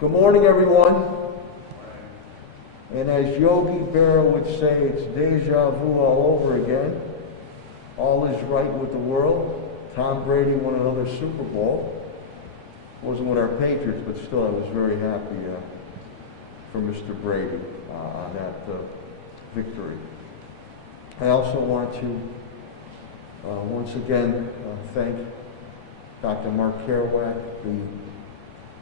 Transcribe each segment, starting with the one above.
Good morning, everyone. And as Yogi Berra would say, it's deja vu all over again. All is right with the world. Tom Brady won another Super Bowl. Wasn't with our Patriots, but still I was very happy for Mr. Brady on that victory. I also want to once again thank Dr. Mark Kerouac, the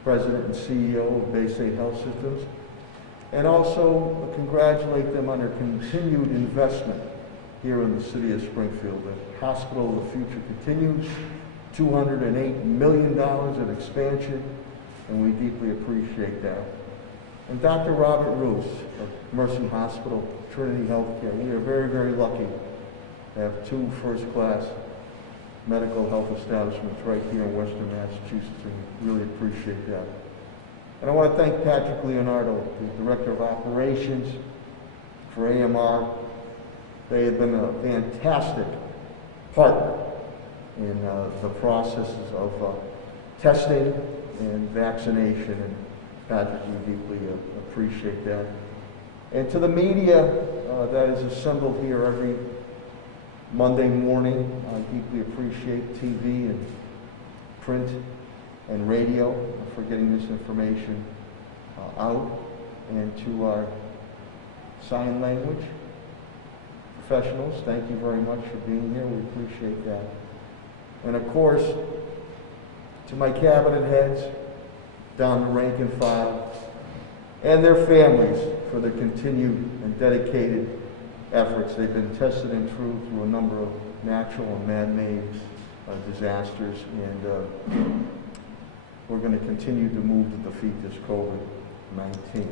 President and CEO of Bay State Health Systems, and also congratulate them on their continued investment here in the city of Springfield. The Hospital of the Future continues, $208 million of expansion, and we deeply appreciate that. And Dr. Robert Roos of Mercy Hospital, Trinity Healthcare, we are very, very lucky to have two first-class medical health establishments right here in Western Massachusetts, and we really appreciate that. And I want to thank Patrick Leonardo, the Director of Operations for AMR. They have been a fantastic partner in the processes of testing and vaccination, and Patrick, we deeply appreciate that. And to the media that is assembled here every Monday morning, I deeply appreciate TV and print and radio for getting this information out, and to our sign language professionals, thank you very much for being here. We appreciate that. And of course, to my cabinet heads, down the rank and file, and their families for their continued and dedicated efforts. They've been tested and true through a number of natural and man-made disasters, and we're going to continue to move to defeat this COVID-19.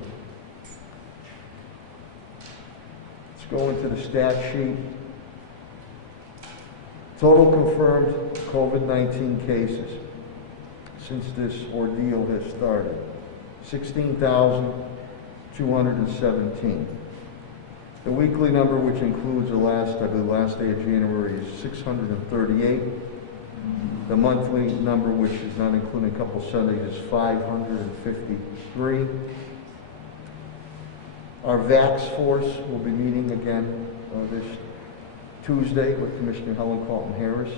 Let's go into the stat sheet. Total confirmed COVID-19 cases since this ordeal has started, 16,217. The weekly number, which includes the last day of January, is 638. The monthly number, which is not including a couple Sundays, is 553. Our VAX force will be meeting again this Tuesday with Commissioner Helen Carlton Harris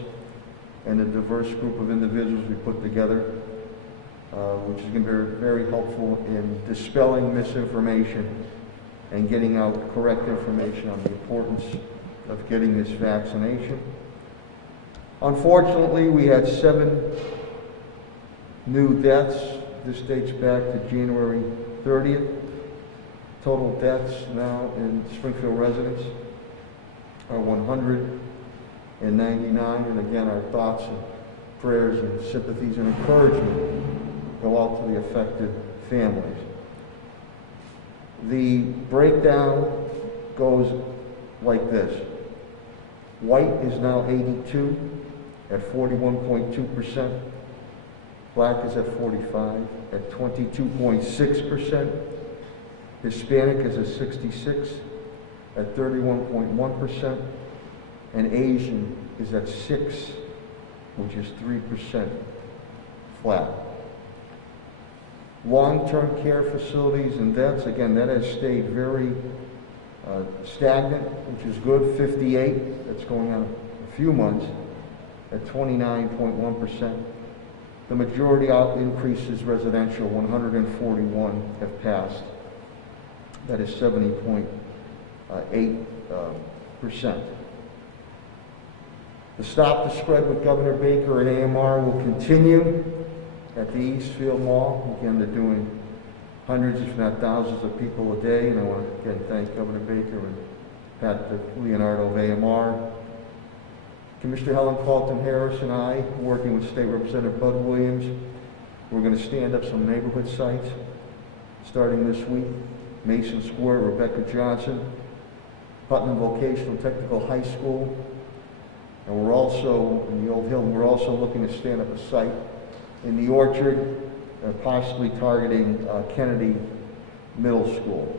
and a diverse group of individuals we put together, which is going to be very helpful in dispelling misinformation and getting out correct information on the importance of getting this vaccination. Unfortunately, we had 7 new deaths. This dates back to January 30th. Total deaths now in Springfield residents are 199. And again, our thoughts and prayers and sympathies and encouragement go out to the affected families. The breakdown goes like this. White is now 82 at 41.2%. Black is at 45 at 22.6%. Hispanic is at 66 at 31.1%. And Asian is at 6, which is 3% flat. Long-term care facilities and deaths, again, that has stayed very stagnant, which is good, 58. That's going on a few months at 29.1%. The majority out increases residential, 141 have passed. That is 70.8%. The Stop the Spread with Governor Baker and AMR will continue at the Eastfield Mall. Again, they're doing hundreds, if not thousands, of people a day, and I want to again thank Governor Baker and Pat Leonardo of AMR. Commissioner Helen Carlton Harris and I, working with State Representative Bud Williams, we're going to stand up some neighborhood sites starting this week. Mason Square, Rebecca Johnson, Putnam Vocational Technical High School, and we're also, in the Old Hill, we're also looking to stand up a site in the Orchard, possibly targeting Kennedy Middle School.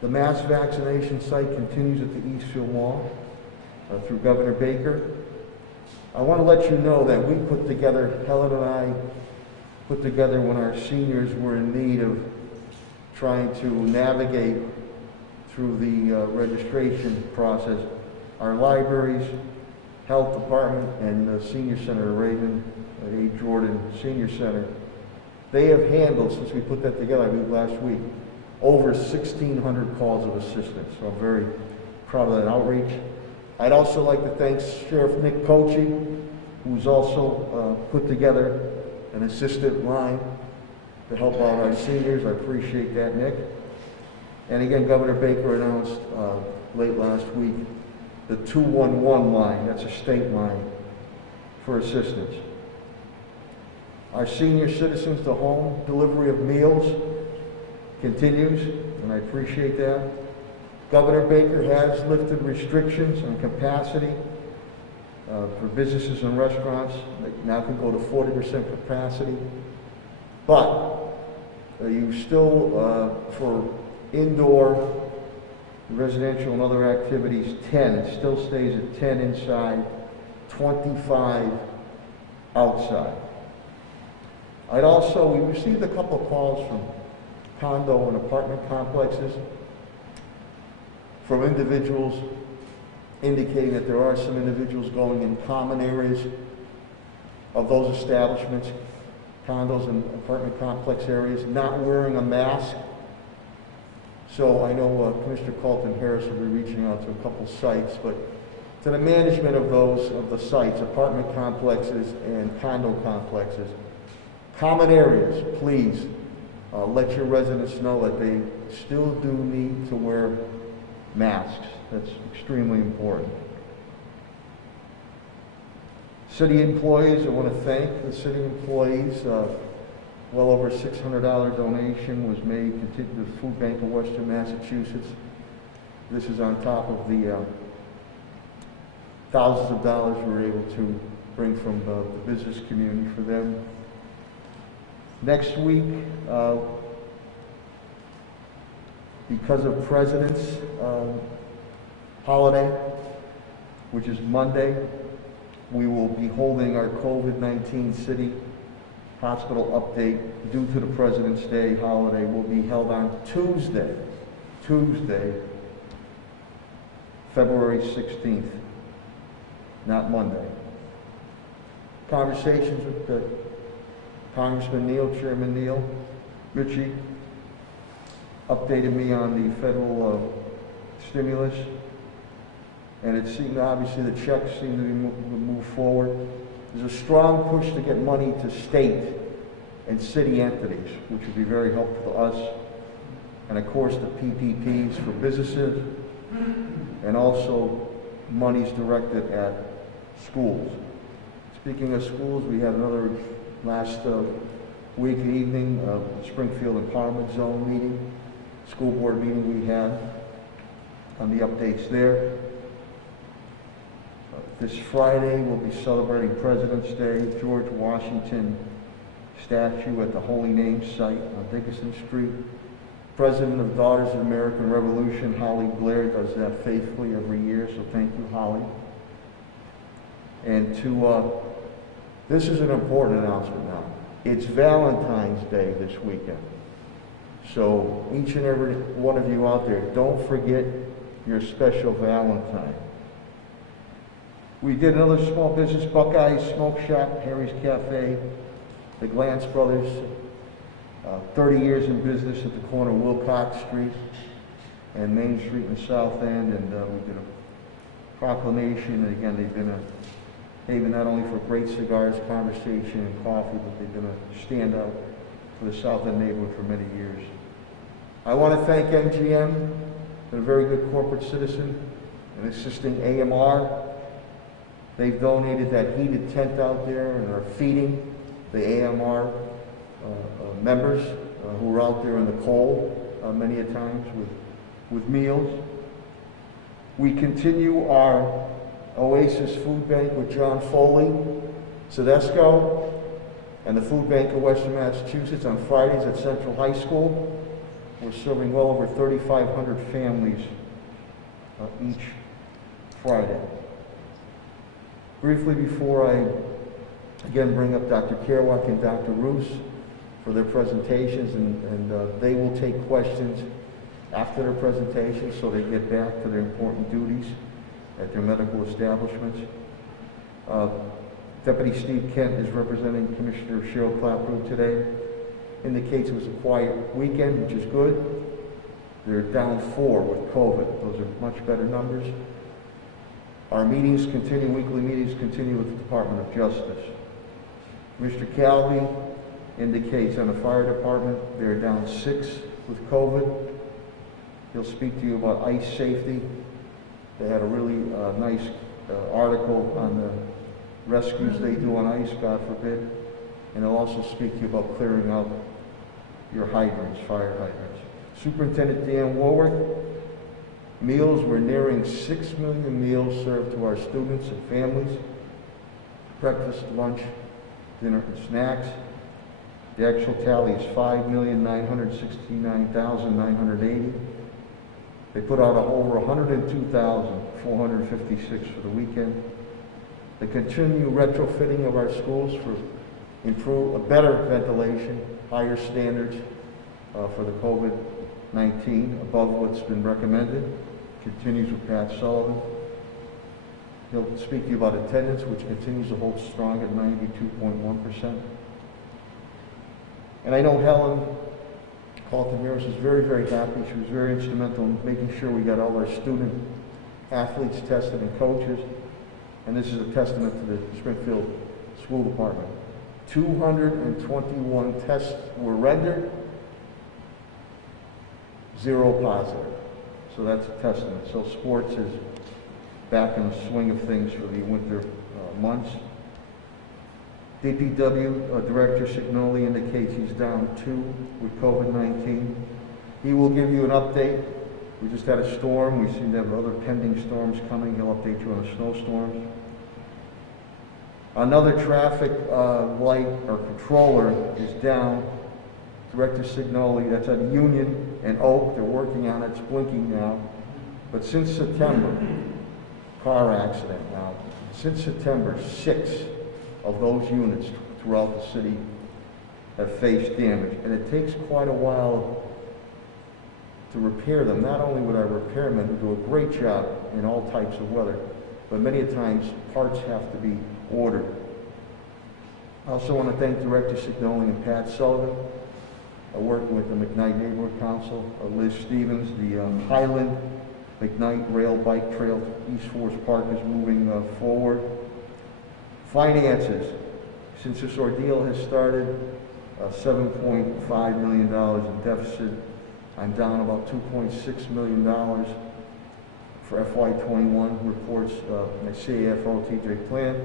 The mass vaccination site continues at the Eastfield Mall through Governor Baker. I want to let you know that we put together, Helen and I, put together when our seniors were in need of trying to navigate through the registration process. Our libraries, health department, and the senior center, Raymond A. Jordan Senior Center, they have handled, since we put that together, I believe last week, over 1,600 calls of assistance. So I'm very proud of that outreach. I'd also like to thank Sheriff Nick Cochi, who's also put together an assistant line to help out our seniors. I appreciate that, Nick. And again, Governor Baker announced late last week the 211 line. That's a state line for assistance. Our senior citizens to home delivery of meals continues, and I appreciate that. Governor Baker has lifted restrictions on capacity for businesses and restaurants. They now can go to 40% capacity. But you still, for indoor, residential and other activities, 10. It still stays at 10 inside, 25 outside. We received a couple of calls from condo and apartment complexes from individuals indicating that there are some individuals going in common areas of those establishments, condos and apartment complex areas, not wearing a mask. So I know Commissioner Colton Harris will be reaching out to a couple sites, but to the management of the sites, apartment complexes and condo complexes, common areas, please let your residents know that they still do need to wear masks. That's extremely important. City employees, I want to thank the city employees. Well over $600 donation was made to the Food Bank of Western Massachusetts. This is on top of the thousands of dollars we were able to bring from the business community for them. Next week, because of President's holiday, which is Monday, we will be holding our COVID-19 city hospital update due to the President's Day holiday. Will be held on Tuesday, February 16th, not Monday. Conversations with Congressman Neal, Chairman Neal, Richie, updated me on the federal stimulus, and it seemed, obviously, the checks seem to be move forward. There's a strong push to get money to state and city entities, which would be very helpful to us, and of course the PPPs for businesses, and also monies directed at schools. Speaking of schools, we had another last week evening Springfield Empowerment Zone meeting, school board meeting we had on the updates there. This Friday we'll be celebrating President's Day, George Washington statue at the Holy Name site on Dickinson Street. President of Daughters of the American Revolution, Holly Blair, does that faithfully every year, so thank you, Holly. And this is an important announcement now. It's Valentine's Day this weekend. So each and every one of you out there, don't forget your special Valentine. We did another small business, Buckeye's Smoke Shop, Harry's Cafe, the Glantz Brothers, 30 years in business at the corner of Wilcox Street and Main Street in the South End, and we did a proclamation, and again, they've been a haven not only for great cigars, conversation, and coffee, but they've been a standout for the South End neighborhood for many years. I want to thank MGM, been a very good corporate citizen, and assisting AMR. They've donated that heated tent out there and are feeding the AMR members who are out there in the cold many a times with meals. We continue our Oasis Food Bank with John Foley, Sedesco, and the Food Bank of Western Massachusetts on Fridays at Central High School. We're serving well over 3,500 families each Friday. Briefly, before I again bring up Dr. Kerouac and Dr. Roos, for their presentations, and they will take questions after their presentations so they get back to their important duties at their medical establishments. Deputy Steve Kent is representing Commissioner Cheryl Clapper today. Indicates it was a quiet weekend, which is good. They're down 4 with COVID. Those are much better numbers. Our meetings continue, weekly meetings continue with the Department of Justice. Mr. Calvi indicates on the fire department, they're down 6 with COVID. He'll speak to you about ice safety. They had a really nice article on the rescues they do on ice, God forbid. And he'll also speak to you about clearing out your hydrants, fire hydrants. Superintendent Dan Warwick, meals, we're nearing 6 million meals served to our students and families. Breakfast, lunch, dinner, and snacks. The actual tally is 5,969,980. They put out over 102,456 for the weekend. They continue retrofitting of our schools for better ventilation, higher standards for the COVID-19 above what's been recommended. Continues with Pat Sullivan. He'll speak to you about attendance, which continues to hold strong at 92.1%. And I know Helen Carlton-Harris is very, very happy. She was very instrumental in making sure we got all our student athletes tested and coaches. And this is a testament to the Springfield School Department. 221 tests were rendered, 0 positive. So that's a testament. So sports is back in the swing of things for the winter months. DPW Director Signoli indicates he's down 2 with COVID-19. He will give you an update. We just had a storm. We seem to have other pending storms coming. He'll update you on the snowstorms. Another traffic light or controller is down. Director Signoli, that's at Union and Oak. They're working on it. It's blinking now. But since September, car accident now, since September, 6 of those units throughout the city have faced damage. And it takes quite a while to repair them. Not only would our repairmen who do a great job in all types of weather, but many times parts have to be ordered. I also want to thank Director Signoli and Pat Sullivan. I worked with the McKnight Neighborhood Council, Liz Stevens, the Highland McKnight Rail Bike Trail to East Forest Park is moving forward. Finances. Since this ordeal has started, $7.5 million in deficit. I'm down about $2.6 million for FY21, reports my CAFO TJ Plant.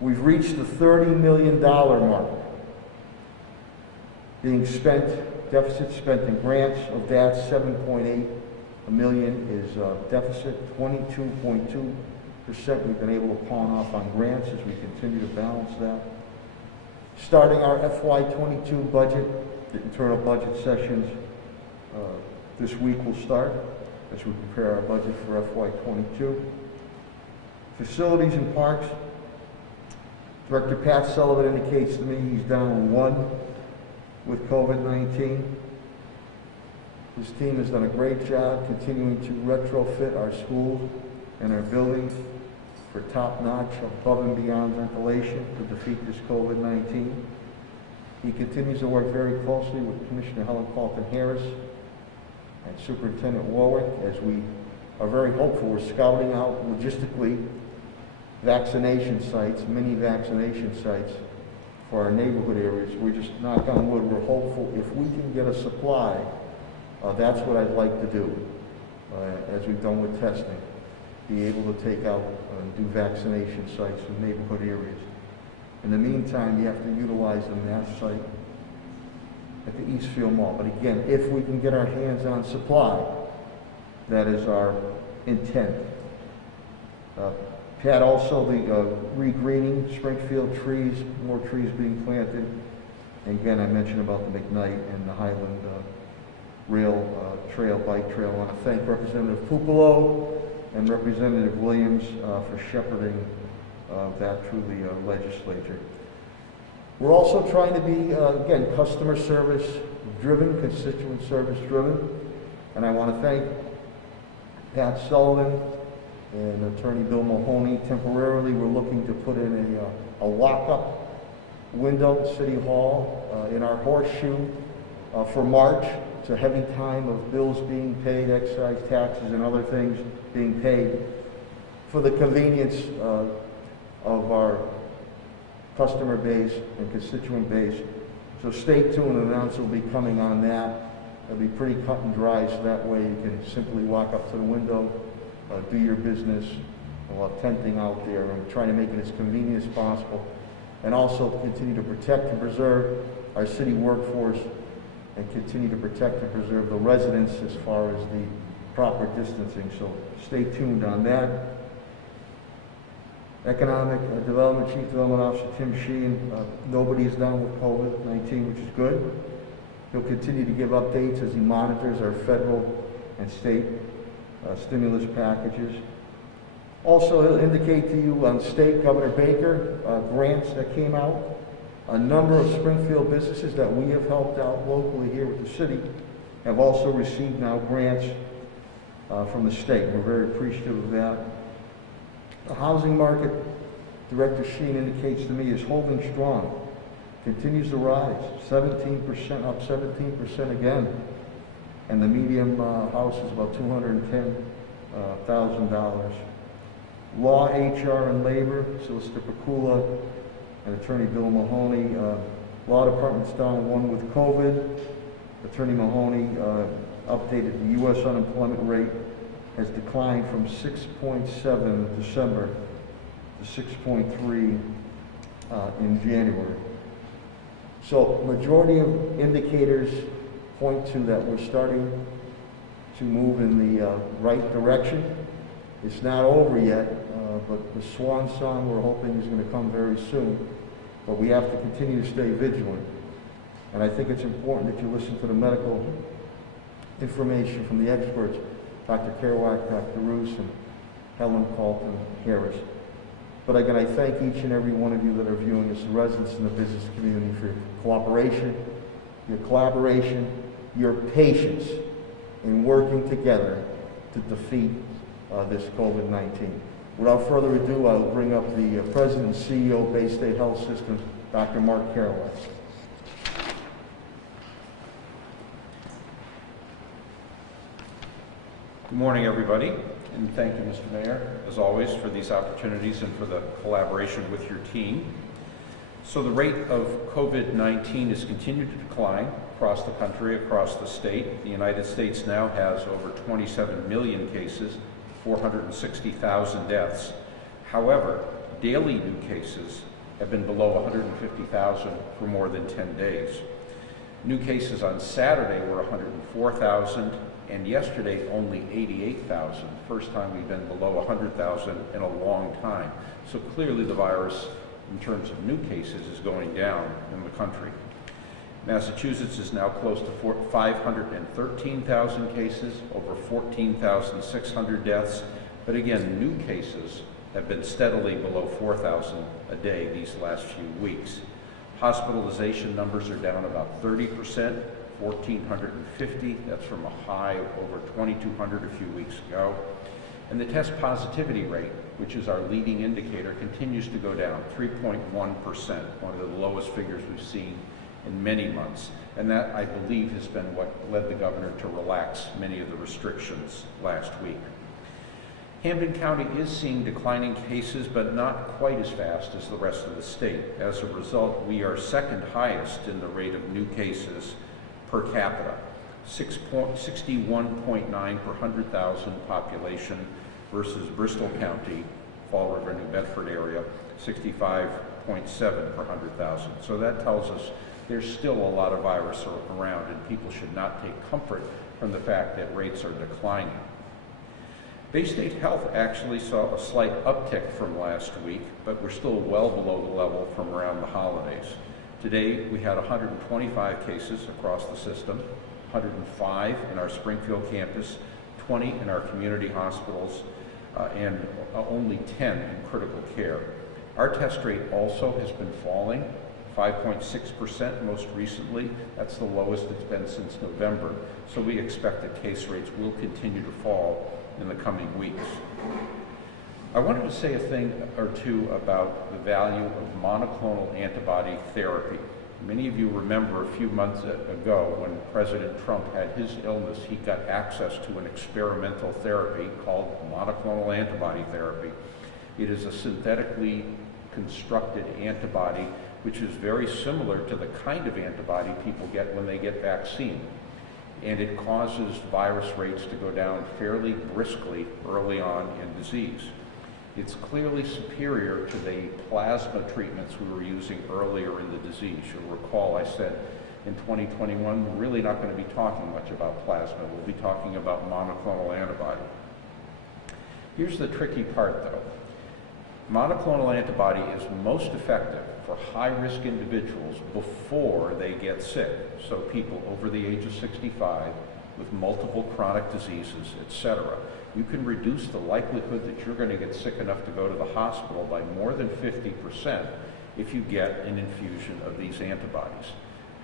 We've reached the $30 million mark being spent, deficit spent in grants. Of that, 7.8 million is deficit. 22.2% we've been able to pawn off on grants as we continue to balance that. Starting our FY22 budget, the internal budget sessions this week will start as we prepare our budget for FY22. Facilities and parks. Director Pat Sullivan indicates to me he's down 1 with COVID-19. His team has done a great job continuing to retrofit our schools and our buildings for top-notch, above and beyond ventilation to defeat this COVID-19. He continues to work very closely with Commissioner Helen Carlton-Harris and Superintendent Warwick as we are very hopeful. We're scouting out logistically vaccination sites, mini vaccination sites for our neighborhood areas. We're just, knock on wood, we're hopeful if we can get a supply, that's what I'd like to do, as we've done with testing, be able to take out and do vaccination sites in neighborhood areas. In the meantime, you have to utilize the mass site at the Eastfield Mall. But again, if we can get our hands on supply, that is our intent. Pat, also the regreening Springfield trees, more trees being planted. And again, I mentioned about the McKnight and the Highland Rail Trail, Bike Trail. I want to thank Representative Pupolo and Representative Williams for shepherding that through the legislature. We're also trying to be, again, customer service driven, constituent service driven. And I want to thank Pat Sullivan and Attorney Bill Mahoney. Temporarily, we're looking to put in a lock-up window at City Hall in our horseshoe for March. It's a heavy time of bills being paid, excise taxes and other things being paid, for the convenience of our customer base and constituent base. So stay tuned, an announcement will be coming on that. It'll be pretty cut and dry, so that way you can simply walk up to the window, do your business while tenting out there, and trying to make it as convenient as possible. And also continue to protect and preserve our city workforce and continue to protect and preserve the residents as far as the proper distancing. So stay tuned on that. Economic Development Chief Development Officer Tim Sheehan, nobody's down with COVID-19, which is good. He'll continue to give updates as he monitors our federal and state stimulus packages. Also, he'll indicate to you on state, Governor Baker, grants that came out. A number of Springfield businesses that we have helped out locally here with the city have also received now grants from the state. We're very appreciative of that. The housing market, Director Sheen indicates to me, is holding strong. Continues to rise, 17%, up 17% again. And the median house is about $210,000. Law, HR, and Labor, Solicitor Pakula and Attorney Bill Mahoney. Law Department's down one with COVID. Attorney Mahoney updated the U.S. unemployment rate has declined from 6.7 in December to 6.3 in January. So majority of indicators point to that we're starting to move in the right direction. It's not over yet, but the swan song we're hoping is going to come very soon. But we have to continue to stay vigilant. And I think it's important that you listen to the medical information from the experts, Dr. Kerouac, Dr. Roos, and Helen Colton Harris. But again, I thank each and every one of you that are viewing us, the residents in the business community, for your cooperation, your collaboration, your patience in working together to defeat this COVID-19. Without further ado, I'll bring up the President and CEO of Bay State Health System, Dr. Mark Kerouac. Good morning, everybody, and thank you, Mr. Mayor, as always, for these opportunities and for the collaboration with your team. So the rate of COVID-19 has continued to decline across the country, across the state. The United States now has over 27 million cases, 460,000 deaths. However, daily new cases have been below 150,000 for more than 10 days. New cases on Saturday were 104,000, and yesterday only 88,000. First time we've been below 100,000 in a long time. So clearly the virus, in terms of new cases, is going down in the country. Massachusetts is now close to 513,000 cases, over 14,600 deaths. But again, new cases have been steadily below 4,000 a day these last few weeks. Hospitalization numbers are down about 30%, 1,450. That's from a high of over 2,200 a few weeks ago. And the test positivity rate, which is our leading indicator, continues to go down, 3.1%, one of the lowest figures we've seen in many months. And that, I believe, has been what led the governor to relax many of the restrictions last week. Hampden County is seeing declining cases, but not quite as fast as the rest of the state. As a result, we are second highest in the rate of new cases per capita, 61.9 per 100,000 population versus Bristol County, Fall River, New Bedford area, 65.7 per 100,000. So that tells us there's still a lot of virus around, and people should not take comfort from the fact that rates are declining. Bay State Health actually saw a slight uptick from last week, but we're still well below the level from around the holidays. Today, we had 125 cases across the system, 105 in our Springfield campus, 20 in our community hospitals, and only 10 in critical care. Our test rate also has been falling 5.6% most recently. That's the lowest it's been since November. So we expect that case rates will continue to fall in the coming weeks. I wanted to say a thing or two about the value of monoclonal antibody therapy. Many of you remember a few months ago when President Trump had his illness, he got access to an experimental therapy called monoclonal antibody therapy. It is a synthetically constructed antibody which is very similar to the kind of antibody people get when they get vaccine. And it causes virus rates to go down fairly briskly early on in disease. It's clearly superior to the plasma treatments we were using earlier in the disease. You'll recall I said in 2021, we're really not going to be talking much about plasma. We'll be talking about monoclonal antibody. Here's the tricky part though. Monoclonal antibody is most effective for high-risk individuals before they get sick. So people over the age of 65 with multiple chronic diseases, etc. You can reduce the likelihood that you're going to get sick enough to go to the hospital by more than 50% if you get an infusion of these antibodies.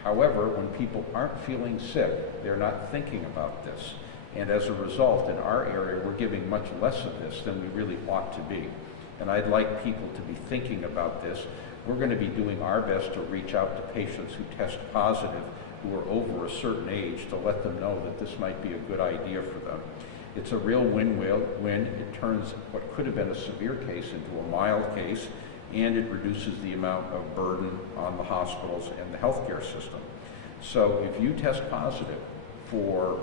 However, when people aren't feeling sick, they're not thinking about this. And as a result, in our area, we're giving much less of this than we really ought to be. And I'd like people to be thinking about this. We're going to be doing our best to reach out to patients who test positive, who are over a certain age, to let them know that this might be a good idea for them. It's a real win-win. It turns what could have been a severe case into a mild case, and it reduces the amount of burden on the hospitals and the healthcare system. So if you test positive for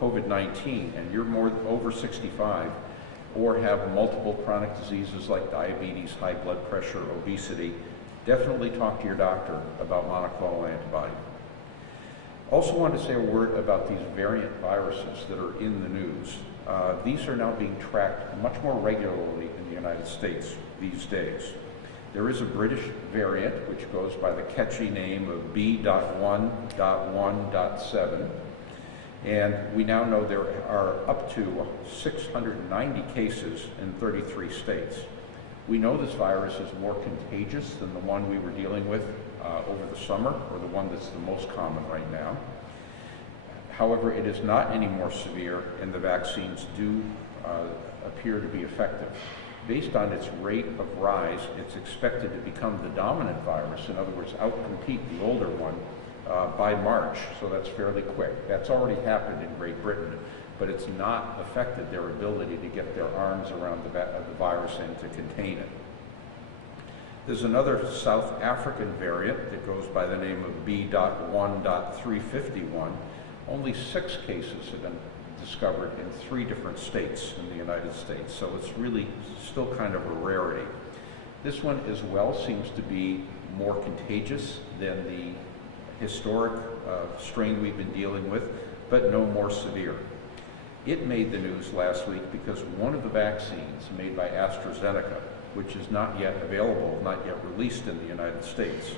COVID-19 and you're over 65 or have multiple chronic diseases like diabetes, high blood pressure, obesity, definitely talk to your doctor about monoclonal antibody. Also want to say a word about these variant viruses that are in the news. These are now being tracked much more regularly in the United States these days. There is a British variant which goes by the catchy name of B.1.1.7, and we now know there are up to 690 cases in 33 states. We know this virus is more contagious than the one we were dealing with over the summer, or the one that's the most common right now. However, it is not any more severe, and the vaccines do appear to be effective. Based on its rate of rise, it's expected to become the dominant virus, in other words, outcompete the older one by March, so that's fairly quick. That's already happened in Great Britain, but it's not affected their ability to get their arms around the virus and to contain it. There's another South African variant that goes by the name of B.1.351. Only 6 cases have been discovered in 3 different states in the United States, so it's really still kind of a rarity. This one as well seems to be more contagious than the historic strain we've been dealing with, but no more severe. It made the news last week because one of the vaccines made by AstraZeneca, which is not yet available, not yet released in the United States,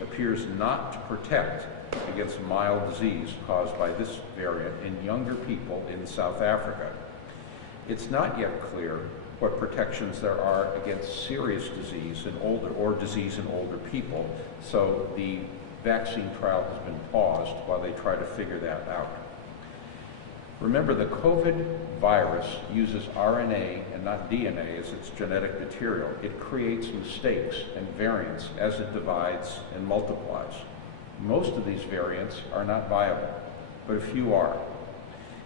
appears not to protect against mild disease caused by this variant in younger people in South Africa. It's not yet clear what protections there are against serious disease in older people, so the vaccine trial has been paused while they try to figure that out. Remember, the COVID virus uses RNA and not DNA as its genetic material. It creates mistakes and variants as it divides and multiplies. Most of these variants are not viable, but a few are.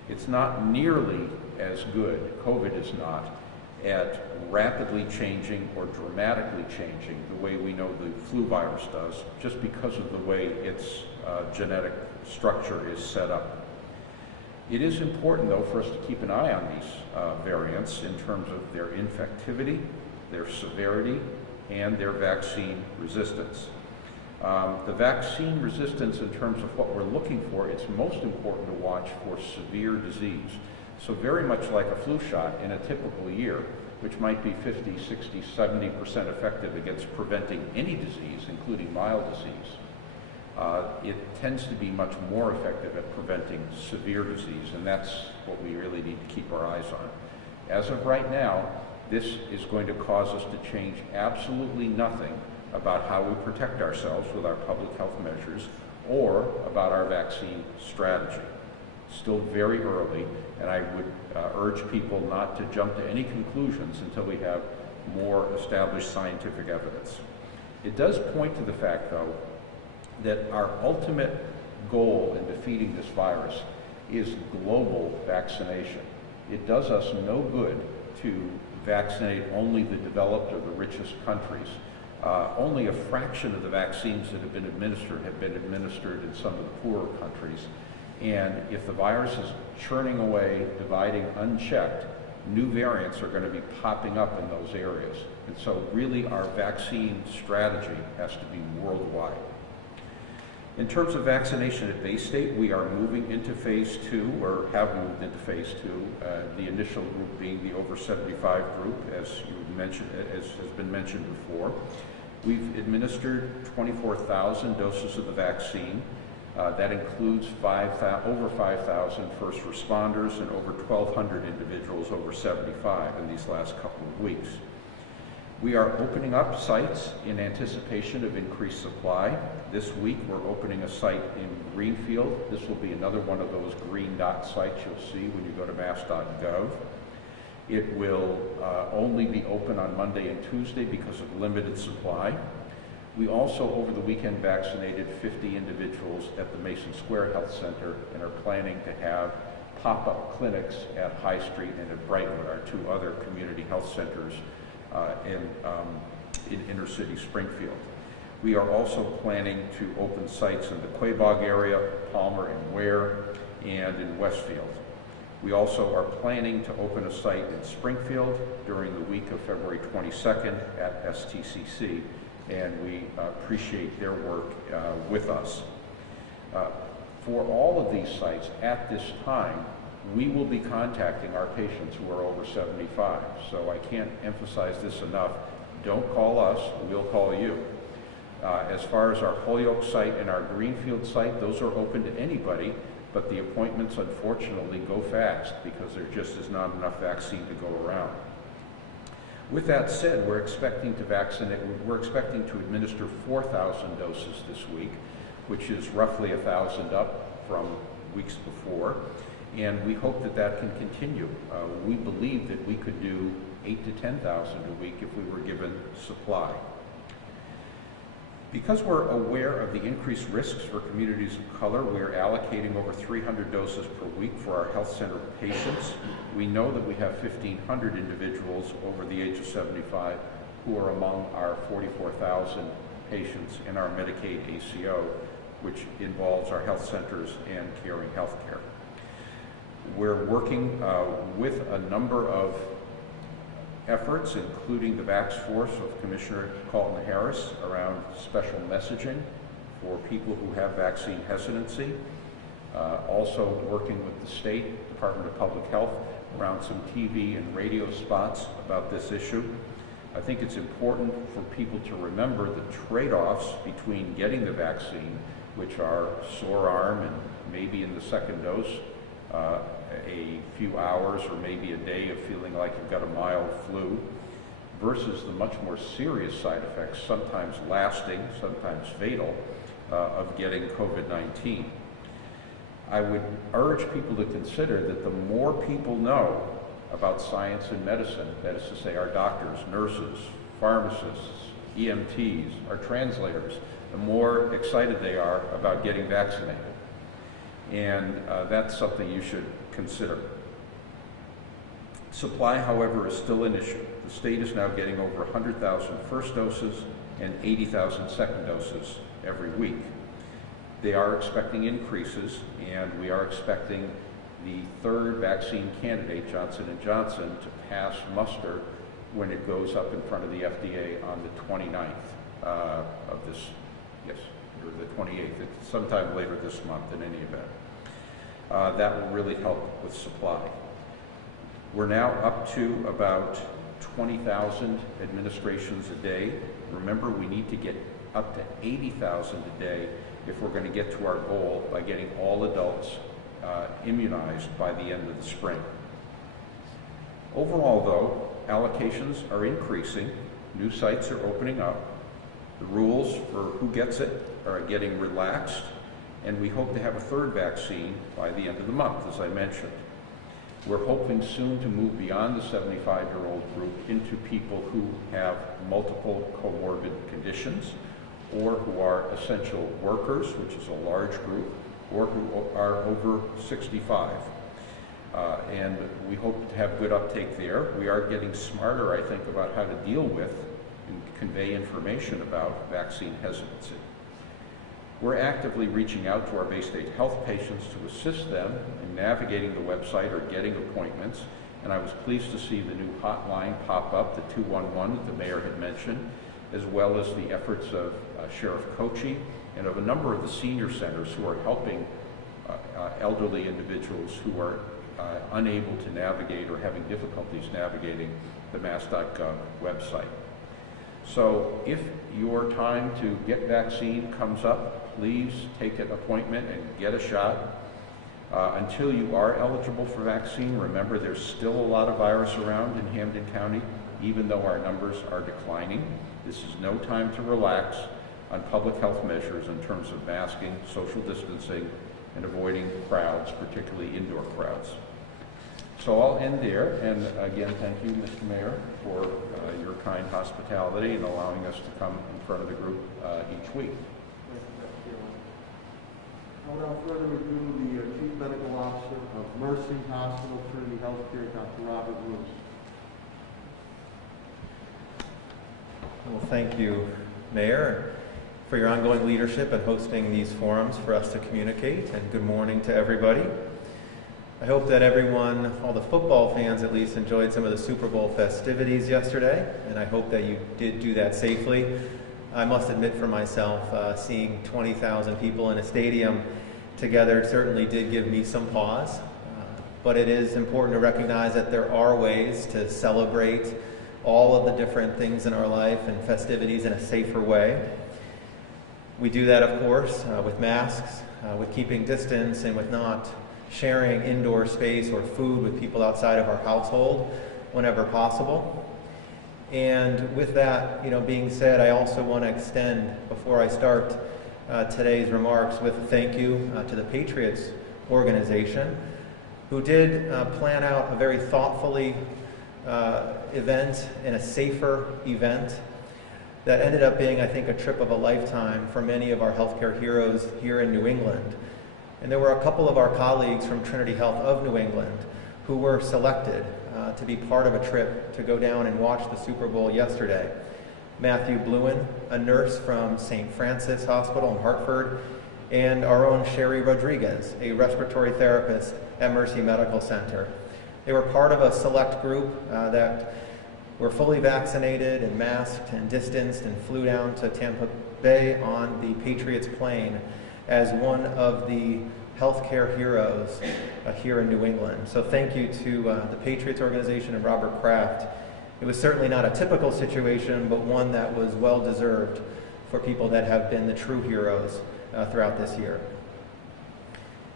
It's not nearly as good, COVID is not, at rapidly changing or dramatically changing the way we know the flu virus does, just because of the way its genetic structure is set up. It is important, though, for us to keep an eye on these variants in terms of their infectivity, their severity, and their vaccine resistance. The vaccine resistance, in terms of what we're looking for, it's most important to watch for severe disease. So very much like a flu shot in a typical year, which might be 50, 60, 70% effective against preventing any disease, including mild disease. It tends to be much more effective at preventing severe disease, and that's what we really need to keep our eyes on. As of right now, this is going to cause us to change absolutely nothing about how we protect ourselves with our public health measures or about our vaccine strategy. Still very early, and I would urge people not to jump to any conclusions until we have more established scientific evidence. It does point to the fact, though, that our ultimate goal in defeating this virus is global vaccination. It does us no good to vaccinate only the developed or the richest countries. Only a fraction of the vaccines that have been administered in some of the poorer countries. And if the virus is churning away, dividing unchecked, new variants are going to be popping up in those areas. And so really our vaccine strategy has to be worldwide. In terms of vaccination at Bay State, we are moving into phase 2, or have moved into phase 2, the initial group being the over 75 group, as you mentioned, as has been mentioned before. We've administered 24,000 doses of the vaccine. That includes over 5,000 first responders and over 1,200 individuals over 75 in these last couple of weeks. We are opening up sites in anticipation of increased supply. This week we're opening a site in Greenfield. This will be another one of those green dot sites you'll see when you go to mass.gov. It will only be open on Monday and Tuesday because of limited supply. We also, over the weekend, vaccinated 50 individuals at the Mason Square Health Center and are planning to have pop-up clinics at High Street and at Brightwood, our two other community health centers in inner city Springfield. We are also planning to open sites in the Quabog area, Palmer and Ware, and in Westfield. We also are planning to open a site in Springfield during the week of February 22nd at STCC, and we appreciate their work with us. For all of these sites at this time, we will be contacting our patients who are over 75. So I can't emphasize this enough. Don't call us, we'll call you. As far as our Holyoke site and our Greenfield site, those are open to anybody, but the appointments unfortunately go fast because there just is not enough vaccine to go around. With that said, we're expecting to administer 4,000 doses this week, which is roughly 1,000 up from weeks before, and we hope that that can continue. We believe that we could do 8,000 to 10,000 a week if we were given supply. Because we're aware of the increased risks for communities of color, we're allocating over 300 doses per week for our health center patients. We know that we have 1,500 individuals over the age of 75 who are among our 44,000 patients in our Medicaid ACO, which involves our health centers and caring health care. We're working with a number of efforts, including the VAX Force of Commissioner Colton Harris around special messaging for people who have vaccine hesitancy. Also working with the State Department of Public Health around some TV and radio spots about this issue. I think it's important for people to remember the trade-offs between getting the vaccine, which are sore arm and maybe in the second dose, a few hours or maybe a day of feeling like you've got a mild flu, versus the much more serious side effects, sometimes lasting, sometimes fatal, of getting COVID-19. I would urge people to consider that the more people know about science and medicine, that is to say our doctors, nurses, pharmacists, EMTs, our translators, the more excited they are about getting vaccinated. And that's something you should consider. Supply, however, is still an issue. The state is now getting over 100,000 first doses and 80,000 second doses every week. They are expecting increases, and we are expecting the third vaccine candidate, Johnson & Johnson, to pass muster when it goes up in front of the FDA on the 29th of this, yes, or the 28th, it's sometime later this month in any event. That will really help with supply. We're now up to about 20,000 administrations a day. Remember, we need to get up to 80,000 a day if we're going to get to our goal by getting all adults immunized by the end of the spring. Overall, though, allocations are increasing, new sites are opening up, The rules for who gets it are getting relaxed, and we hope to have a third vaccine by the end of the month, as I mentioned. We're hoping soon to move beyond the 75-year-old group into people who have multiple comorbid conditions, or who are essential workers, which is a large group, or who are over 65. And we hope to have good uptake there. We are getting smarter, I think, about how to deal with and convey information about vaccine hesitancy. We're actively reaching out to our Bay State Health patients to assist them in navigating the website or getting appointments. And I was pleased to see the new hotline pop up, the 211 that the mayor had mentioned, as well as the efforts of Sheriff Kochi and of a number of the senior centers who are helping elderly individuals who are unable to navigate or having difficulties navigating the mass.gov website. So if your time to get vaccine comes up, please take an appointment and get a shot. Until you are eligible for vaccine, remember there's still a lot of virus around in Hampden County, even though our numbers are declining. This is no time to relax on public health measures in terms of masking, social distancing, and avoiding crowds, particularly indoor crowds. So I'll end there, and again, thank you, Mr. Mayor, for your kind hospitality and allowing us to come in front of the group each week. Without further ado, the Chief Medical Officer of Mercy Hospital, Trinity Healthcare, Dr. Robert Lewis. Well, thank you, Mayor, for your ongoing leadership and hosting these forums for us to communicate, and good morning to everybody. I hope that everyone, all the football fans at least, enjoyed some of the Super Bowl festivities yesterday, and I hope that you did do that safely. I must admit for myself, seeing 20,000 people in a stadium together certainly did give me some pause, but it is important to recognize that there are ways to celebrate all of the different things in our life and festivities in a safer way. We do that, of course, with masks, with keeping distance, and with not sharing indoor space or food with people outside of our household whenever possible. And with that, being said, I also want to extend, before I start today's remarks, with a thank you to the Patriots organization, who did plan out a very thoughtfully event and a safer event that ended up being, I think, a trip of a lifetime for many of our healthcare heroes here in New England. And there were a couple of our colleagues from Trinity Health of New England who were selected to be part of a trip to go down and watch the Super Bowl yesterday. Matthew Bluen, a nurse from St. Francis Hospital in Hartford, and our own Sherry Rodriguez, a respiratory therapist at Mercy Medical Center. They were part of a select group that were fully vaccinated and masked and distanced and flew down to Tampa Bay on the Patriots plane as one of the healthcare heroes here in New England. So thank you to the Patriots organization and Robert Kraft. It was certainly not a typical situation, but one that was well deserved for people that have been the true heroes throughout this year.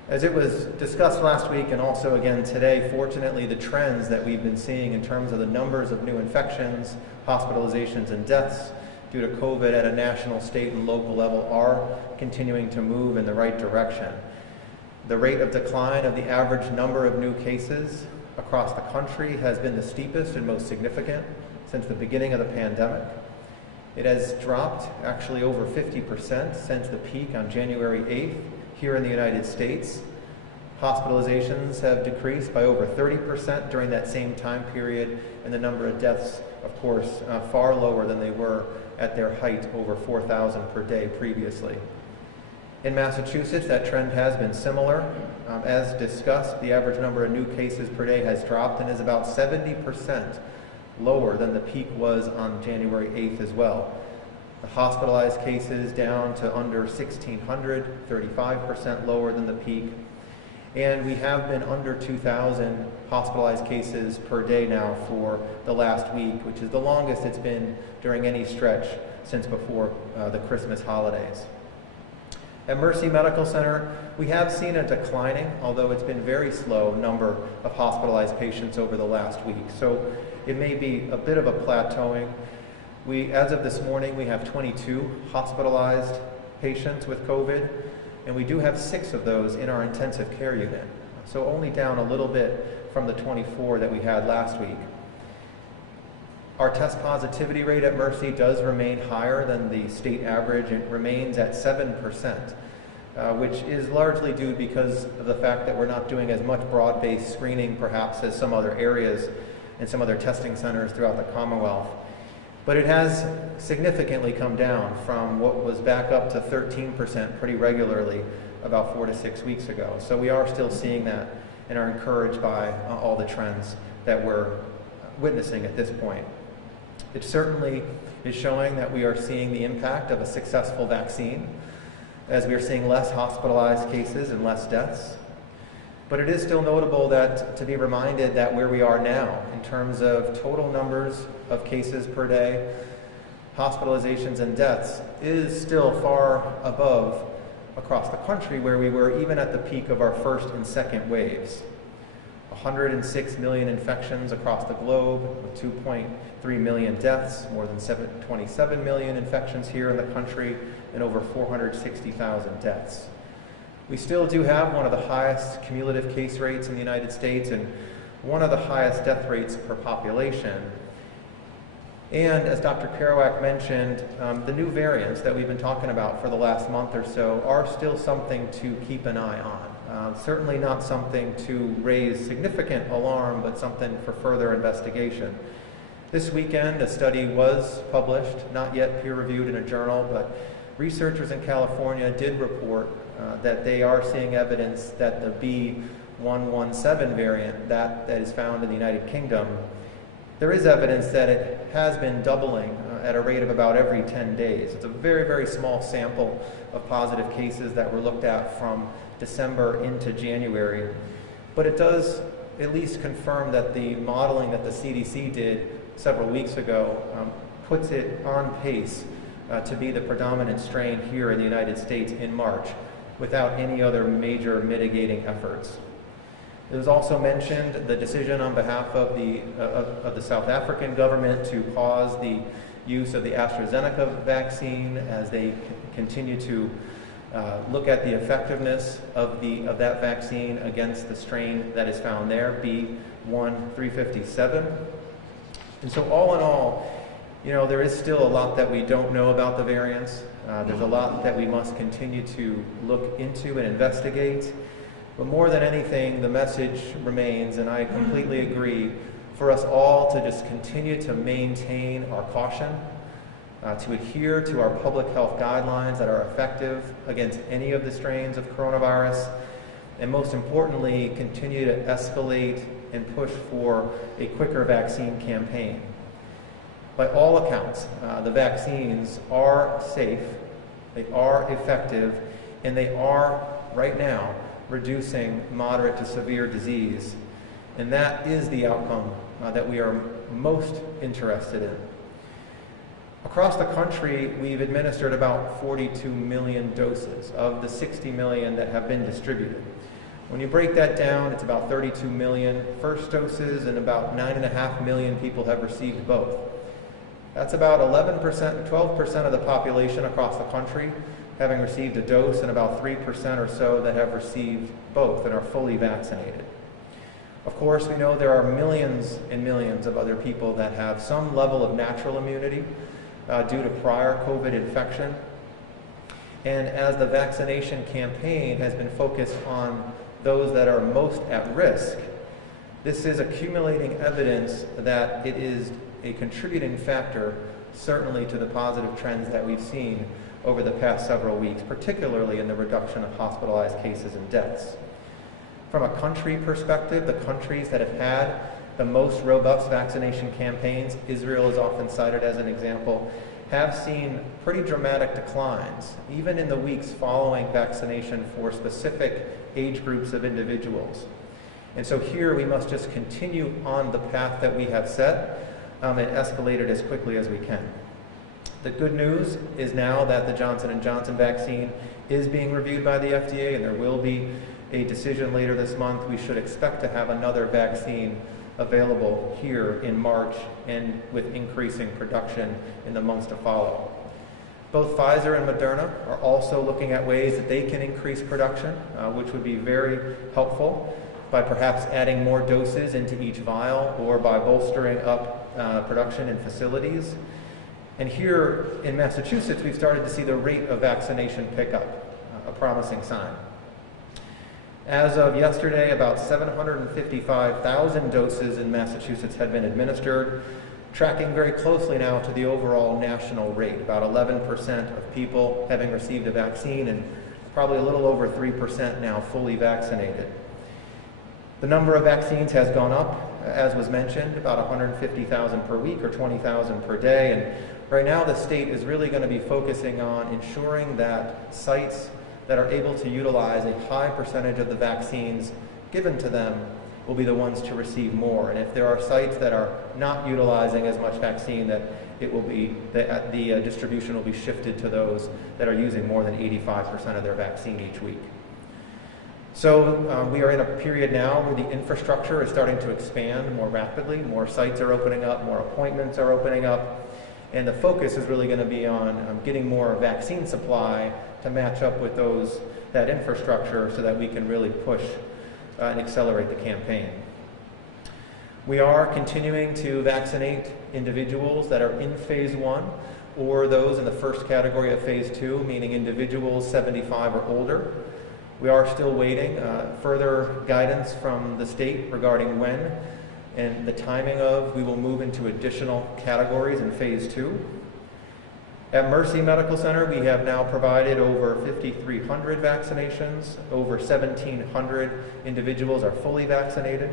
As it was discussed last week and also again today, fortunately the trends that we've been seeing in terms of the numbers of new infections, hospitalizations, and deaths due to COVID at a national, state, and local level are continuing to move in the right direction. The rate of decline of the average number of new cases across the country has been the steepest and most significant since the beginning of the pandemic. It has dropped actually over 50% since the peak on January 8th here in the United States. Hospitalizations have decreased by over 30% during that same time period, and the number of deaths, of course, far lower than they were at their height, over 4,000 per day previously. In Massachusetts, that trend has been similar. As discussed, the average number of new cases per day has dropped and is about 70% lower than the peak was on January 8th as well. The hospitalized cases down to under 1,600, 35% lower than the peak. And we have been under 2,000 hospitalized cases per day now for the last week, which is the longest it's been during any stretch since before the Christmas holidays. At Mercy Medical Center, we have seen a declining, although it's been very slow, number of hospitalized patients over the last week. So it may be a bit of a plateauing. As of this morning, we have 22 hospitalized patients with COVID, and we do have 6 of those in our intensive care unit. So only down a little bit from the 24 that we had last week. Our test positivity rate at Mercy does remain higher than the state average. It remains at 7%, which is largely due because of the fact that we're not doing as much broad-based screening perhaps as some other areas and some other testing centers throughout the Commonwealth. But it has significantly come down from what was back up to 13% pretty regularly about 4 to 6 weeks ago. So we are still seeing that and are encouraged by all the trends that we're witnessing at this point. It certainly is showing that we are seeing the impact of a successful vaccine, as we are seeing less hospitalized cases and less deaths. But it is still notable to be reminded that where we are now in terms of total numbers of cases per day, hospitalizations and deaths is still far above across the country where we were even at the peak of our first and second waves. 106 million infections across the globe, with 2.3 million deaths, more than 27 million infections here in the country, and over 460,000 deaths. We still do have one of the highest cumulative case rates in the United States and one of the highest death rates per population. And as Dr. Kerouac mentioned, the new variants that we've been talking about for the last month or so are still something to keep an eye on. Certainly not something to raise significant alarm, but something for further investigation. This weekend, a study was published, not yet peer-reviewed in a journal, but researchers in California did report that they are seeing evidence that the B.1.1.7 variant that is found in the United Kingdom, there is evidence that it has been doubling at a rate of about every 10 days. It's a very, very small sample of positive cases that were looked at from December into January, but it does at least confirm that the modeling that the CDC did several weeks ago puts it on pace to be the predominant strain here in the United States in March without any other major mitigating efforts. It was also mentioned the decision on behalf of the South African government to pause the use of the AstraZeneca vaccine as they continue to look at the effectiveness of that vaccine against the strain that is found there, B.1.357. And so all in all, there is still a lot that we don't know about the variants. There's a lot that we must continue to look into and investigate. But more than anything, the message remains, and I completely agree, for us all to just continue to maintain our caution, to adhere to our public health guidelines that are effective against any of the strains of coronavirus, and most importantly, continue to escalate and push for a quicker vaccine campaign. By all accounts, the vaccines are safe, they are effective, and they are, right now, reducing moderate to severe disease. And that is the outcome that we are most interested in. Across the country, we've administered about 42 million doses of the 60 million that have been distributed. When you break that down, it's about 32 million first doses and about 9.5 million people have received both. That's about 11%, 12% of the population across the country having received a dose, and about 3% or so that have received both and are fully vaccinated. Of course, we know there are millions and millions of other people that have some level of natural immunity due to prior COVID infection. And as the vaccination campaign has been focused on those that are most at risk, this is accumulating evidence that it is a contributing factor, certainly, to the positive trends that we've seen over the past several weeks, particularly in the reduction of hospitalized cases and deaths. From a country perspective, the countries that have had the most robust vaccination campaigns, Israel is often cited as an example, have seen pretty dramatic declines, even in the weeks following vaccination for specific age groups of individuals. And so here we must just continue on the path that we have set and escalate it as quickly as we can. The good news is now that the Johnson & Johnson vaccine is being reviewed by the FDA, and there will be a decision later this month. We should expect to have another vaccine available here in March and with increasing production in the months to follow. Both Pfizer and Moderna are also looking at ways that they can increase production, which would be very helpful by perhaps adding more doses into each vial or by bolstering up production in facilities. And here in Massachusetts, we've started to see the rate of vaccination pick up, a promising sign. As of yesterday, about 755,000 doses in Massachusetts had been administered, tracking very closely now to the overall national rate, about 11% of people having received a vaccine and probably a little over 3% now fully vaccinated. The number of vaccines has gone up, as was mentioned, about 150,000 per week or 20,000 per day, and right now the state is really going to be focusing on ensuring that sites that are able to utilize a high percentage of the vaccines given to them will be the ones to receive more. And if there are sites that are not utilizing as much vaccine, that it will be the distribution will be shifted to those that are using more than 85% of their vaccine each week. So we are in a period now where the infrastructure is starting to expand more rapidly. More sites are opening up, more appointments are opening up, and the focus is really going to be on getting more vaccine supply to match up with that infrastructure so that we can really push and accelerate the campaign. We are continuing to vaccinate individuals that are in phase 1 or those in the first category of phase 2, meaning individuals 75 or older. We are still waiting further guidance from the state regarding when and the timing of we will move into additional categories in phase 2. At Mercy Medical Center, we have now provided over 5,300 vaccinations. Over 1,700 individuals are fully vaccinated.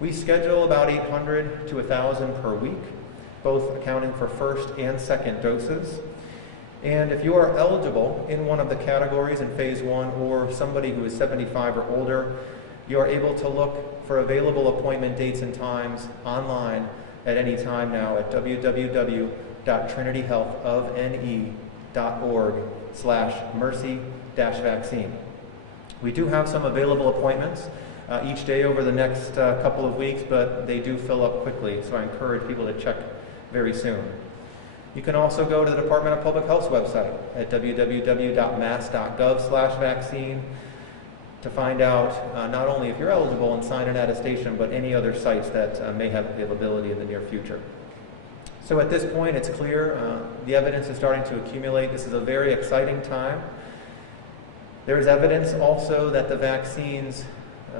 We schedule about 800 to 1,000 per week, both accounting for first and second doses. And if you are eligible in one of the categories in phase 1 or somebody who is 75 or older, you are able to look for available appointment dates and times online at any time now at www.trinityhealthofne.org/mercy-vaccine. We do have some available appointments each day over the next couple of weeks, but they do fill up quickly, so I encourage people to check very soon. You can also go to the Department of Public Health's website at www.mass.gov/vaccine to find out not only if you're eligible and sign an attestation, but any other sites that may have availability in the near future. So at this point, it's clear the evidence is starting to accumulate. This is a very exciting time. There is evidence also that the vaccines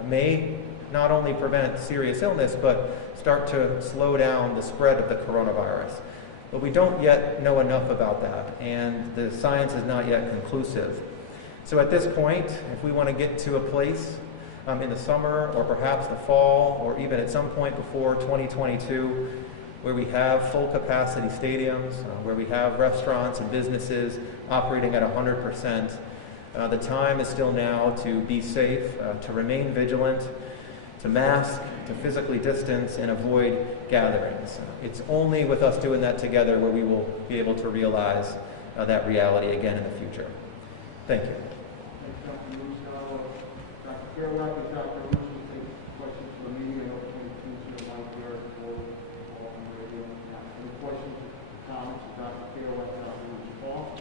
may not only prevent serious illness, but start to slow down the spread of the coronavirus. But we don't yet know enough about that, and the science is not yet conclusive. So at this point, if we want to get to a place in the summer or perhaps the fall or even at some point before 2022 where we have full capacity stadiums, where we have restaurants and businesses operating at 100%, the time is still now to be safe, to remain vigilant, to mask, to physically distance, and avoid gatherings. It's only with us doing that together where we will be able to realize that reality again in the future. Thank you. Dr. Kerouac and Dr. Russo take questions from the media. I don't think things are like there for all on the radio. Any questions or comments from Dr. Kerouac and Dr. Russo? Paul?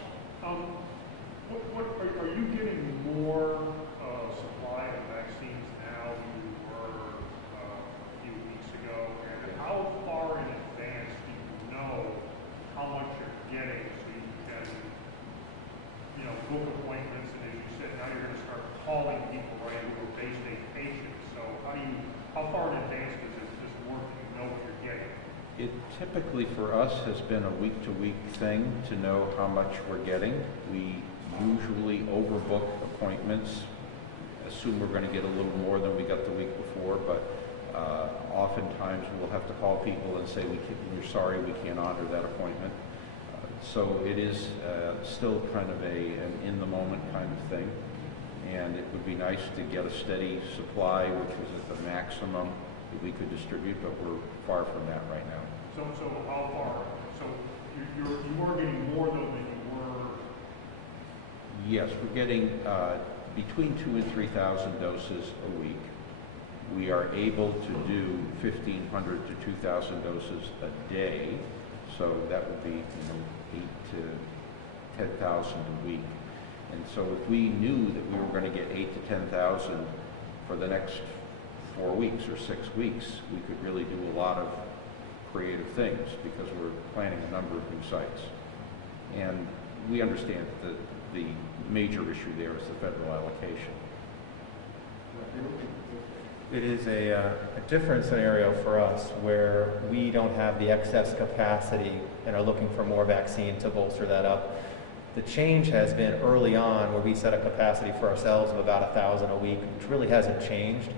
Are you getting more supply of vaccines now than you were a few weeks ago? And how far in advance do you know how much you're getting so you can, book appointments? And as you said, now you're going to start calling people, right, who are day-to-day patients. So how far in advance does this work? Do you know what you're getting? It typically for us has been a week-to-week thing to know how much we're getting. We usually overbook appointments, assume we're going to get a little more than we got the week before, but oftentimes we'll have to call people and say, we're sorry, we can't honor that appointment. So it is still kind of an in-the-moment kind of thing, and it would be nice to get a steady supply, which was at the maximum that we could distribute, but we're far from that right now. So how far? So you are getting more though than you were. Yes, we're getting between 2,000 and 3,000 doses a week, We are able to do 1,500 to 2,000 doses a day, so that would be 8 to 10,000 a week. And so if we knew that we were going to get 8 to 10,000 for the next 4 weeks or 6 weeks, we could really do a lot of creative things because we're planning a number of new sites. And we understand that the major issue there is the federal allocation. It is a different scenario for us where we don't have the excess capacity and are looking for more vaccine to bolster that up. The change has been early on where we set a capacity for ourselves of about 1,000 a week, which really hasn't changed.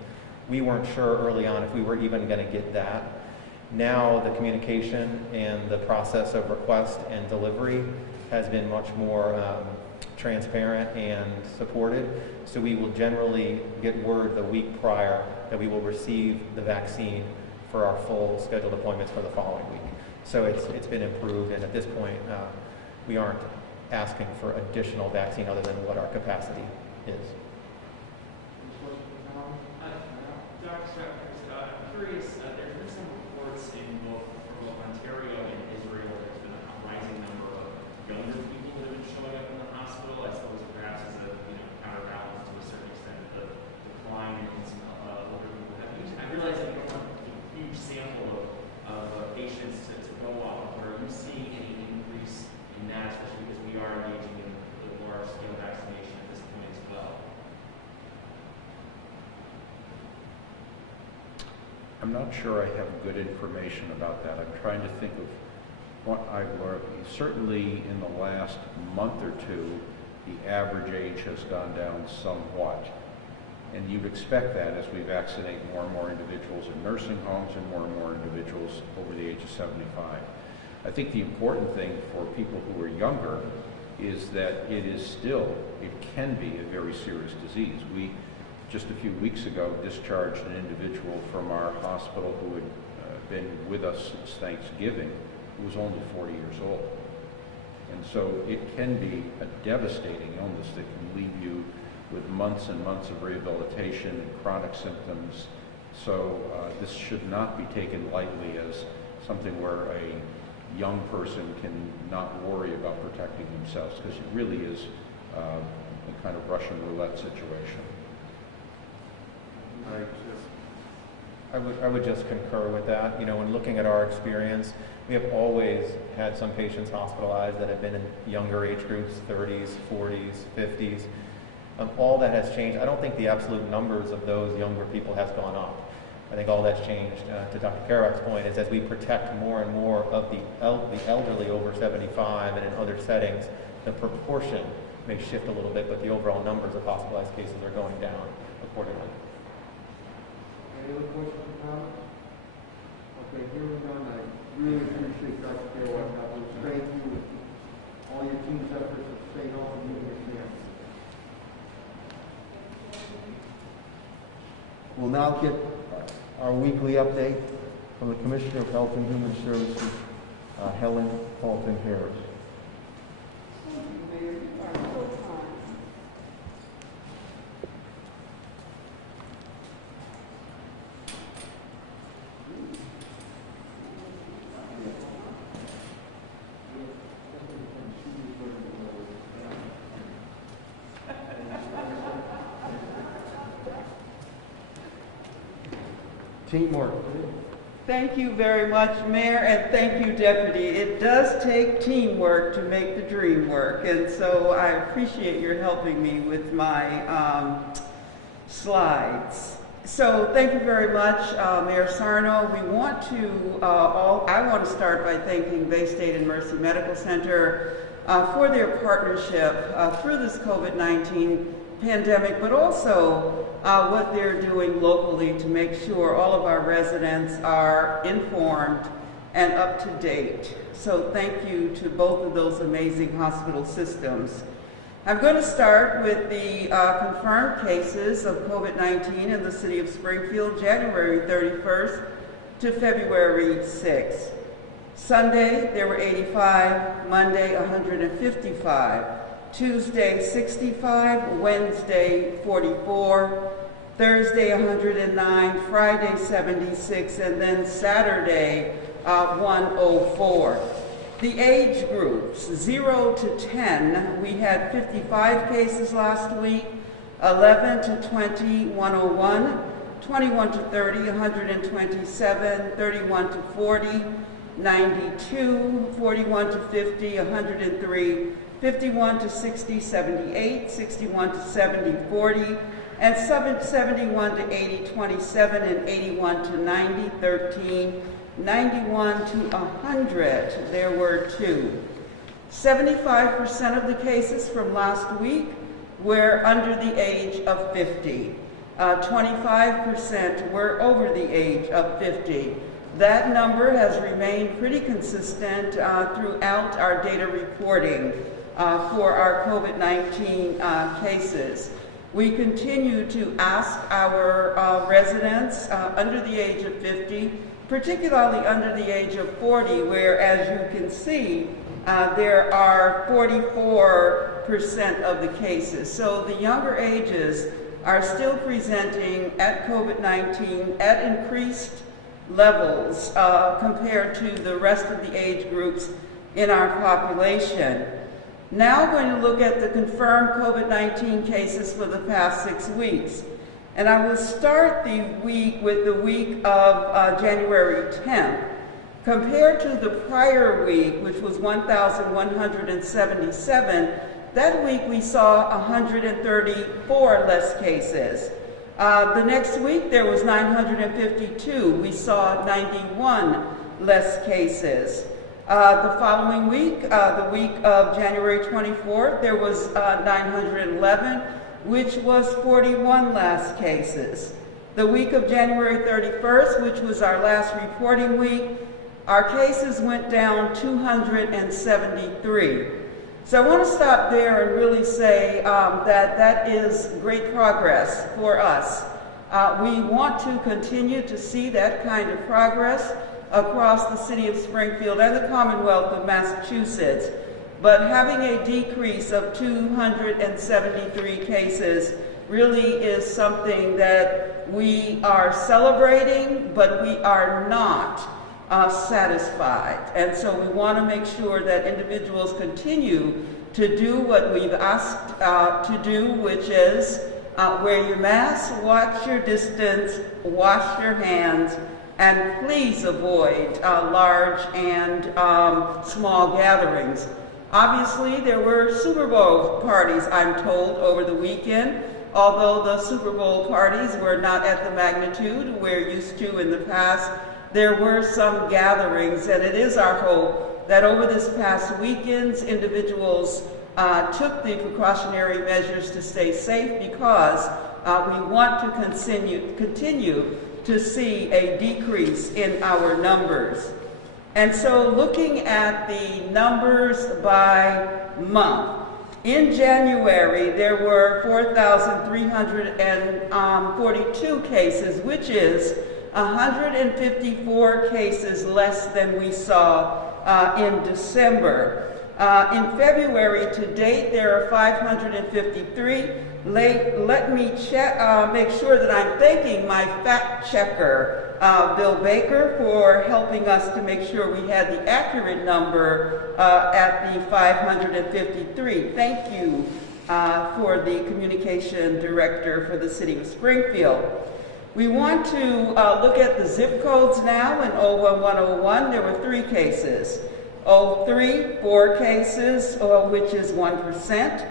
We weren't sure early on if we were even going to get that. Now the communication and the process of request and delivery has been much more transparent and supported. So we will generally get word the week prior that we will receive the vaccine for our full scheduled appointments for the following week. So it's been improved, and at this point we aren't asking for additional vaccine other than what our capacity is. Dr. I'm curious, there's been some reports in both Ontario and Israel where there's been a rising number of younger people that have been showing up in the hospital. I suppose perhaps as a counterbalance to a certain extent the decline in some older people. I realize that you don't want a huge sample of patients to go off, but are you seeing any increase in that, especially because we are engaging in the large-scale vaccination at this point as well? I'm not sure I have good information about that. I'm trying to think of what I've learned. Certainly in the last month or two, the average age has gone down somewhat. And you'd expect that as we vaccinate more and more individuals in nursing homes and more individuals over the age of 75. I think the important thing for people who are younger is that it can be a very serious disease. We, just a few weeks ago, discharged an individual from our hospital who had been with us since Thanksgiving, who was only 40 years old. And so it can be a devastating illness that can leave you with months and months of rehabilitation and chronic symptoms. So this should not be taken lightly as something where a young person can not worry about protecting themselves, because it really is a kind of Russian roulette situation. I would just concur with that. You know, when looking at our experience, we have always had some patients hospitalized that have been in younger age groups, 30s, 40s, 50s. All that has changed. I don't think the absolute numbers of those younger people has gone up. I think all that's changed, to Dr. Kerouac's point, is as we protect more and more of the elderly over 75 and in other settings, the proportion may shift a little bit, but the overall numbers of hospitalized cases are going down accordingly. Any other questions or comments? Okay, hearing none, I really appreciate Dr. Kerouac's efforts. Thank you with all your team's efforts of staying healthy and meeting your family. We'll now get our weekly update from the Commissioner of Health and Human Services, Helen Halton-Harris. Thank you, Mayor. You are so kind. Teamwork. Thank you very much, Mayor, and thank you, Deputy. It does take teamwork to make the dream work, and so I appreciate your helping me with my slides. So thank you very much, Mayor Sarno. We want to I want to start by thanking Bay State and Mercy Medical Center for their partnership through this COVID-19 pandemic, but also what they're doing locally to make sure all of our residents are informed and up to date. So thank you to both of those amazing hospital systems. I'm going to start with the confirmed cases of COVID-19 in the city of Springfield, January 31st to February 6th. Sunday, there were 85, Monday, 155, Tuesday, 65, Wednesday, 44, Thursday 109, Friday 76, and then Saturday 104. The age groups, 0 to 10, we had 55 cases last week, 11 to 20, 101, 21 to 30, 127, 31 to 40, 92, 41 to 50, 103, 51 to 60, 78, 61 to 70, 40, and 71 to 80, 27, and 81 to 90, 13, 91 to 100, there were 2. 75% of the cases from last week were under the age of 50. 25% were over the age of 50. That number has remained pretty consistent throughout our data reporting for our COVID-19 cases. We continue to ask our residents under the age of 50, particularly under the age of 40, where, as you can see, there are 44% of the cases. So the younger ages are still presenting at COVID-19 at increased levels compared to the rest of the age groups in our population. Now we're going to look at the confirmed COVID-19 cases for the past 6 weeks. And I will start the week with the week of January 10th. Compared to the prior week, which was 1,177, that week we saw 134 less cases. The next week there was 952. We saw 91 less cases. The following week, the week of January 24th, there was 911, which was 41 less cases. The week of January 31st, which was our last reporting week, our cases went down 273. So I want to stop there and really say that is great progress for us. We want to continue to see that kind of progress across the city of Springfield and the Commonwealth of Massachusetts. But having a decrease of 273 cases really is something that we are celebrating, but we are not satisfied. And so we want to make sure that individuals continue to do what we've asked to do, which is wear your mask, watch your distance, wash your hands, and please avoid large and small gatherings. Obviously, there were Super Bowl parties, I'm told, over the weekend. Although the Super Bowl parties were not at the magnitude we're used to in the past, there were some gatherings, and it is our hope that over this past weekends, individuals took the precautionary measures to stay safe, because we want to continue to see a decrease in our numbers. And so looking at the numbers by month, in January there were 4,342 cases, which is 154 cases less than we saw in December. In February to date, there are 553. Let me make sure that I'm thanking my fact checker, Bill Baker, for helping us to make sure we had the accurate number at the 553. Thank you for the communication director for the city of Springfield. We want to look at the zip codes now. In 01101, there were 3 cases. 03, 4 cases, which is 1%.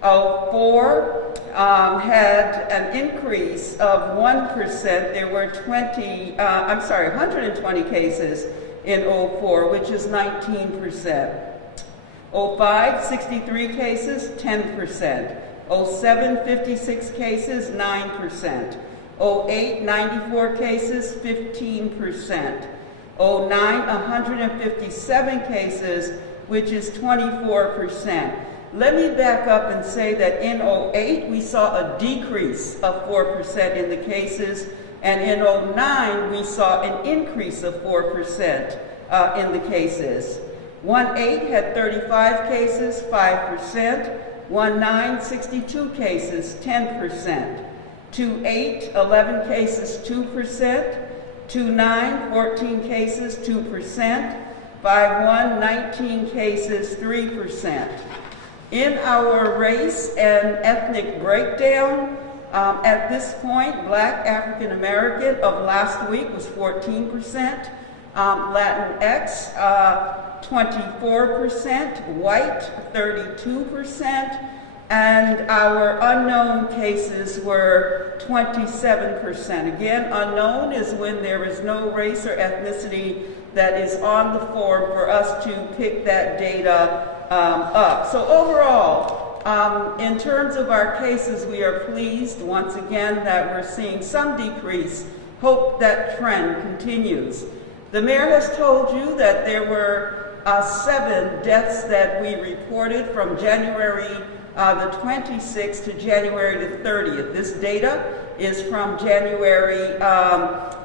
04 had an increase of 1%. There were 120 cases in 04, which is 19%. 05, 63 cases, 10%. 07, 56 cases, 9%. 08, 94 cases, 15%. 09, 157 cases, which is 24%. Let me back up and say that in 08, we saw a decrease of 4% in the cases, and in 09, we saw an increase of 4% in the cases. 18 had 35 cases, 5%. 19, 62 cases, 10%. 2-8, 11 cases, 2%, 2-9, 14 cases, 2%, 5-1, 19 cases, 3%. In our race and ethnic breakdown, at this point, Black African American of last week was 14%, Latinx 24%, white 32%, and our unknown cases were 27%. Again, unknown is when there is no race or ethnicity that is on the form for us to pick that data up. So overall, in terms of our cases, we are pleased once again that we're seeing some decrease. Hope that trend continues. The mayor has told you that there were 7 deaths that we reported from January the 26th to January the 30th. This data is from January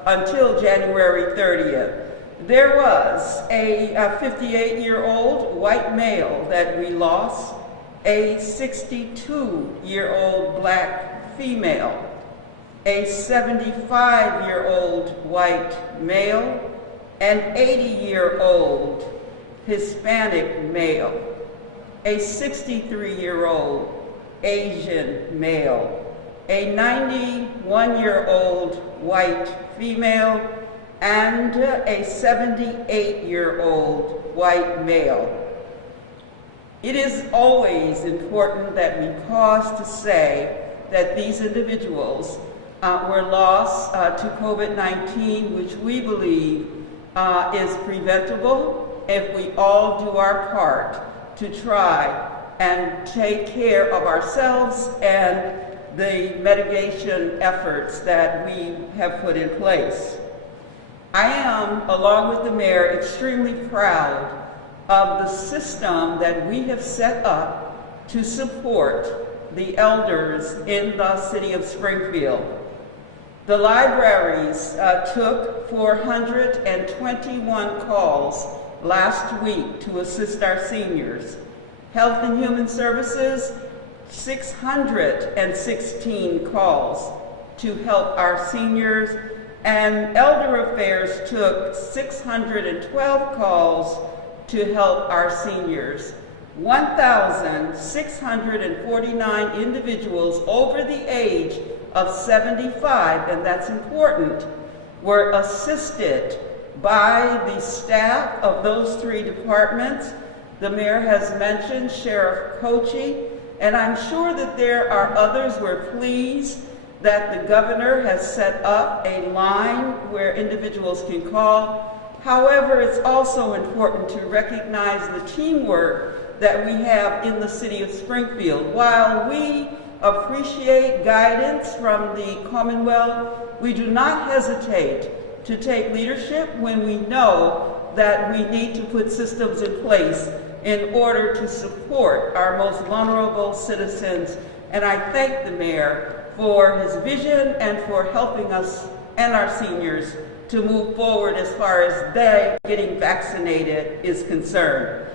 until January 30th. There was a 58-year-old white male that we lost, a 62-year-old Black female, a 75-year-old white male, an 80-year-old Hispanic male, a 63-year-old Asian male, a 91-year-old white female, and a 78-year-old white male. It is always important that we pause to say that these individuals were lost to COVID-19, which we believe is preventable if we all do our part to try and take care of ourselves and the mitigation efforts that we have put in place. I am, along with the mayor, extremely proud of the system that we have set up to support the elders in the city of Springfield. The libraries took 421 calls last week to assist our seniors. Health and Human Services, 616 calls to help our seniors, and Elder Affairs took 612 calls to help our seniors. 1,649 individuals over the age of 75, and that's important, were assisted by the staff of those 3 departments. The mayor has mentioned Sheriff Kochi, and I'm sure that there are others. We're pleased that the governor has set up a line where individuals can call. However, it's also important to recognize the teamwork that we have in the city of Springfield. While we appreciate guidance from the Commonwealth, we do not hesitate to take leadership when we know that we need to put systems in place in order to support our most vulnerable citizens. And I thank the mayor for his vision and for helping us and our seniors to move forward as far as they getting vaccinated is concerned.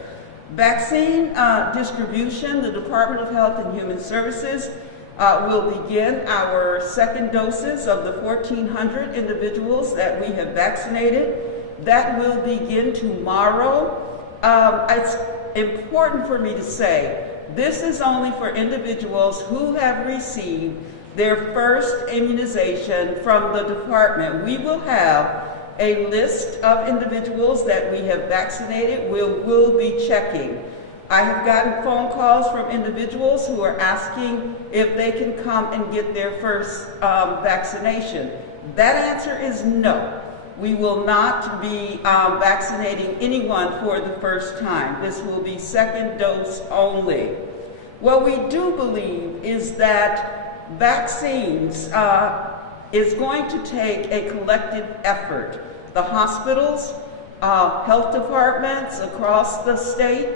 Vaccine distribution, the Department of Health and Human Services will begin our second doses of the 1,400 individuals that we have vaccinated. That will begin tomorrow. It's important for me to say, this is only for individuals who have received their first immunization from the department. We will have a list of individuals that we have vaccinated. We'll be checking. I have gotten phone calls from individuals who are asking if they can come and get their first vaccination. That answer is no. We will not be vaccinating anyone for the first time. This will be second dose only. What we do believe is that vaccines is going to take a collective effort. The hospitals, health departments across the state,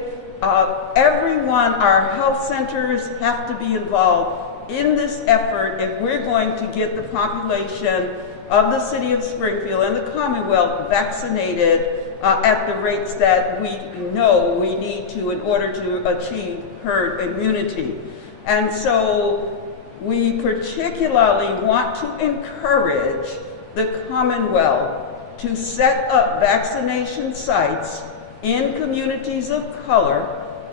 everyone, our health centers have to be involved in this effort if we're going to get the population of the city of Springfield and the Commonwealth vaccinated at the rates that we know we need to in order to achieve herd immunity. And so we particularly want to encourage the Commonwealth to set up vaccination sites in communities of color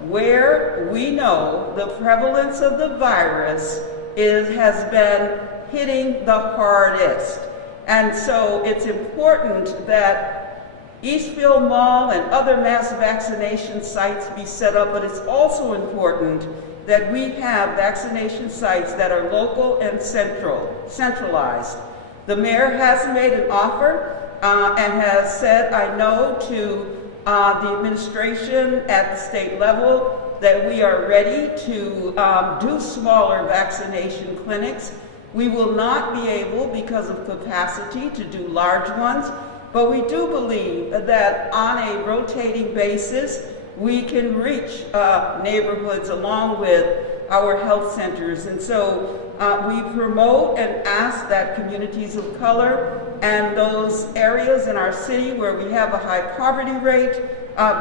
where we know the prevalence of the virus has been hitting the hardest. And so it's important that Eastfield Mall and other mass vaccination sites be set up, but it's also important that we have vaccination sites that are local and centralized. The mayor has made an offer and has said, I know, to the administration at the state level that we are ready to do smaller vaccination clinics. We will not be able, because of capacity, to do large ones, but we do believe that on a rotating basis, we can reach neighborhoods along with our health centers. And so we promote and ask that communities of color and those areas in our city where we have a high poverty rate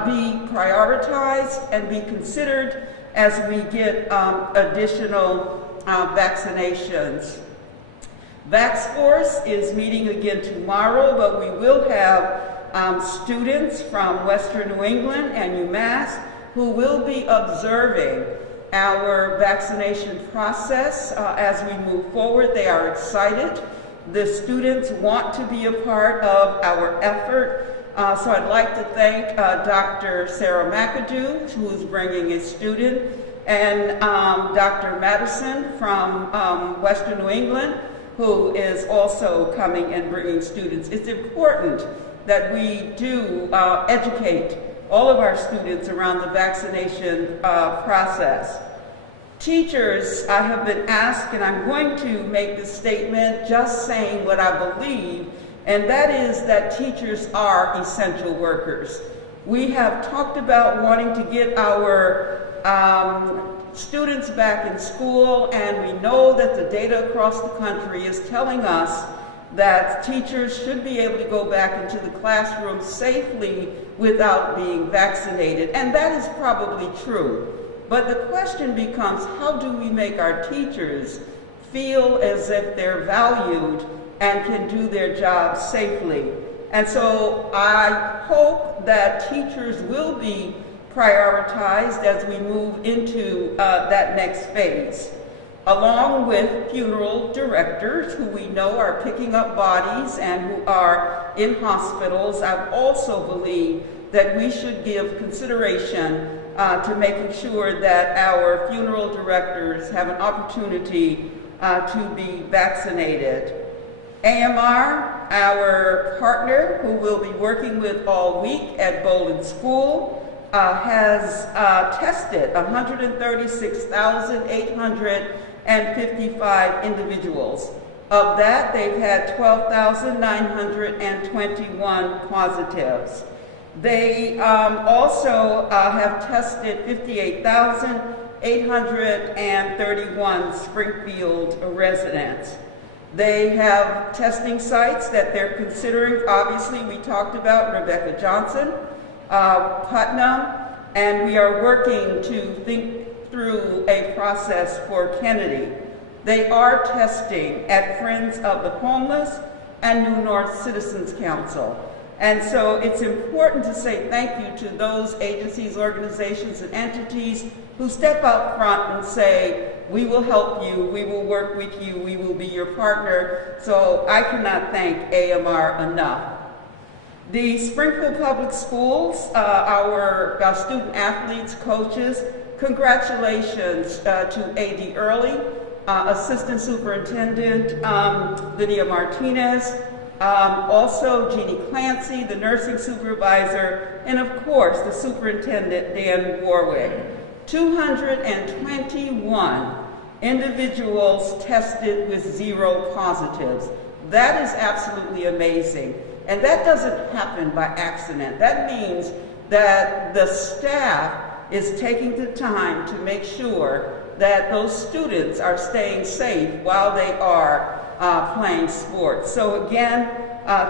be prioritized and be considered as we get additional vaccinations. VaxForce is meeting again tomorrow, but we will have students from Western New England and UMass who will be observing our vaccination process as we move forward. They are excited. The students want to be a part of our effort. So I'd like to thank Dr. Sarah McAdoo, who is bringing a student, and Dr. Madison from Western New England, who is also coming and bringing students. It's important that we do educate all of our students around the vaccination process. Teachers, I have been asked, and I'm going to make this statement just saying what I believe, and that is that teachers are essential workers. We have talked about wanting to get our students back in school, and we know that the data across the country is telling us that teachers should be able to go back into the classroom safely without being vaccinated, and that is probably true. But the question becomes, how do we make our teachers feel as if they're valued and can do their job safely? And so I hope that teachers will be prioritized as we move into that next phase, along with funeral directors who we know are picking up bodies and who are in hospitals. I also believe that we should give consideration to making sure that our funeral directors have an opportunity to be vaccinated. AMR, our partner who we'll be working with all week at Bowling School, has tested 136,855 individuals. Of that, they've had 12,921 positives. They also have tested 58,831 Springfield residents. They have testing sites that they're considering. Obviously, we talked about Rebecca Johnson, Putnam, and we are working to think through a process for Kennedy. They are testing at Friends of the Homeless and New North Citizens Council. And so it's important to say thank you to those agencies, organizations, and entities who step out front and say, we will help you, we will work with you, we will be your partner. So I cannot thank AMR enough. The Springfield Public Schools, our student athletes, coaches, congratulations to A.D. Early, Assistant Superintendent Lydia Martinez, also Jeannie Clancy, the nursing supervisor, and of course the superintendent, Dan Warwick. 221 individuals tested with 0 positives. That is absolutely amazing. And that doesn't happen by accident. That means that the staff is taking the time to make sure that those students are staying safe while they are playing sports. So again,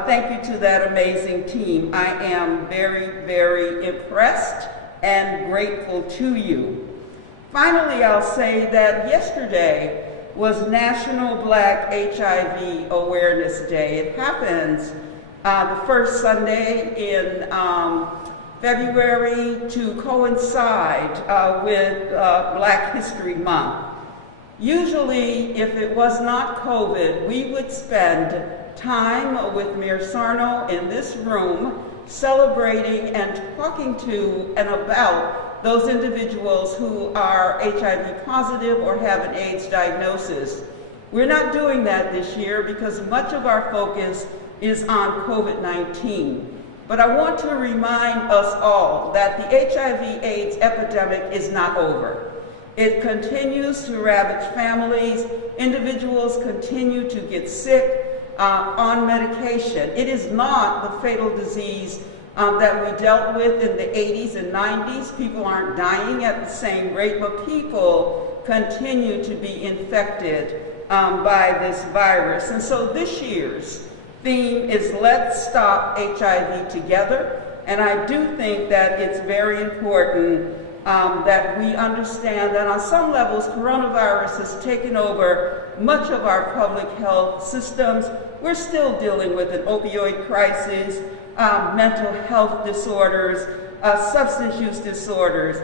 thank you to that amazing team. I am very, very impressed and grateful to you. Finally, I'll say that yesterday was National Black HIV Awareness Day. It happens the first Sunday in February to coincide with Black History Month. Usually, if it was not COVID, we would spend time with Mayor Sarno in this room celebrating and talking to and about those individuals who are HIV positive or have an AIDS diagnosis. We're not doing that this year because much of our focus is on COVID-19. But I want to remind us all that the HIV/AIDS epidemic is not over. It continues to ravage families. Individuals continue to get sick on medication. It is not the fatal disease that we dealt with in the 80s and 90s. People aren't dying at the same rate, but people continue to be infected by this virus. And so this year's theme is Let's Stop HIV Together. And I do think that it's very important that we understand that on some levels, coronavirus has taken over much of our public health systems. We're still dealing with an opioid crisis, mental health disorders, substance use disorders,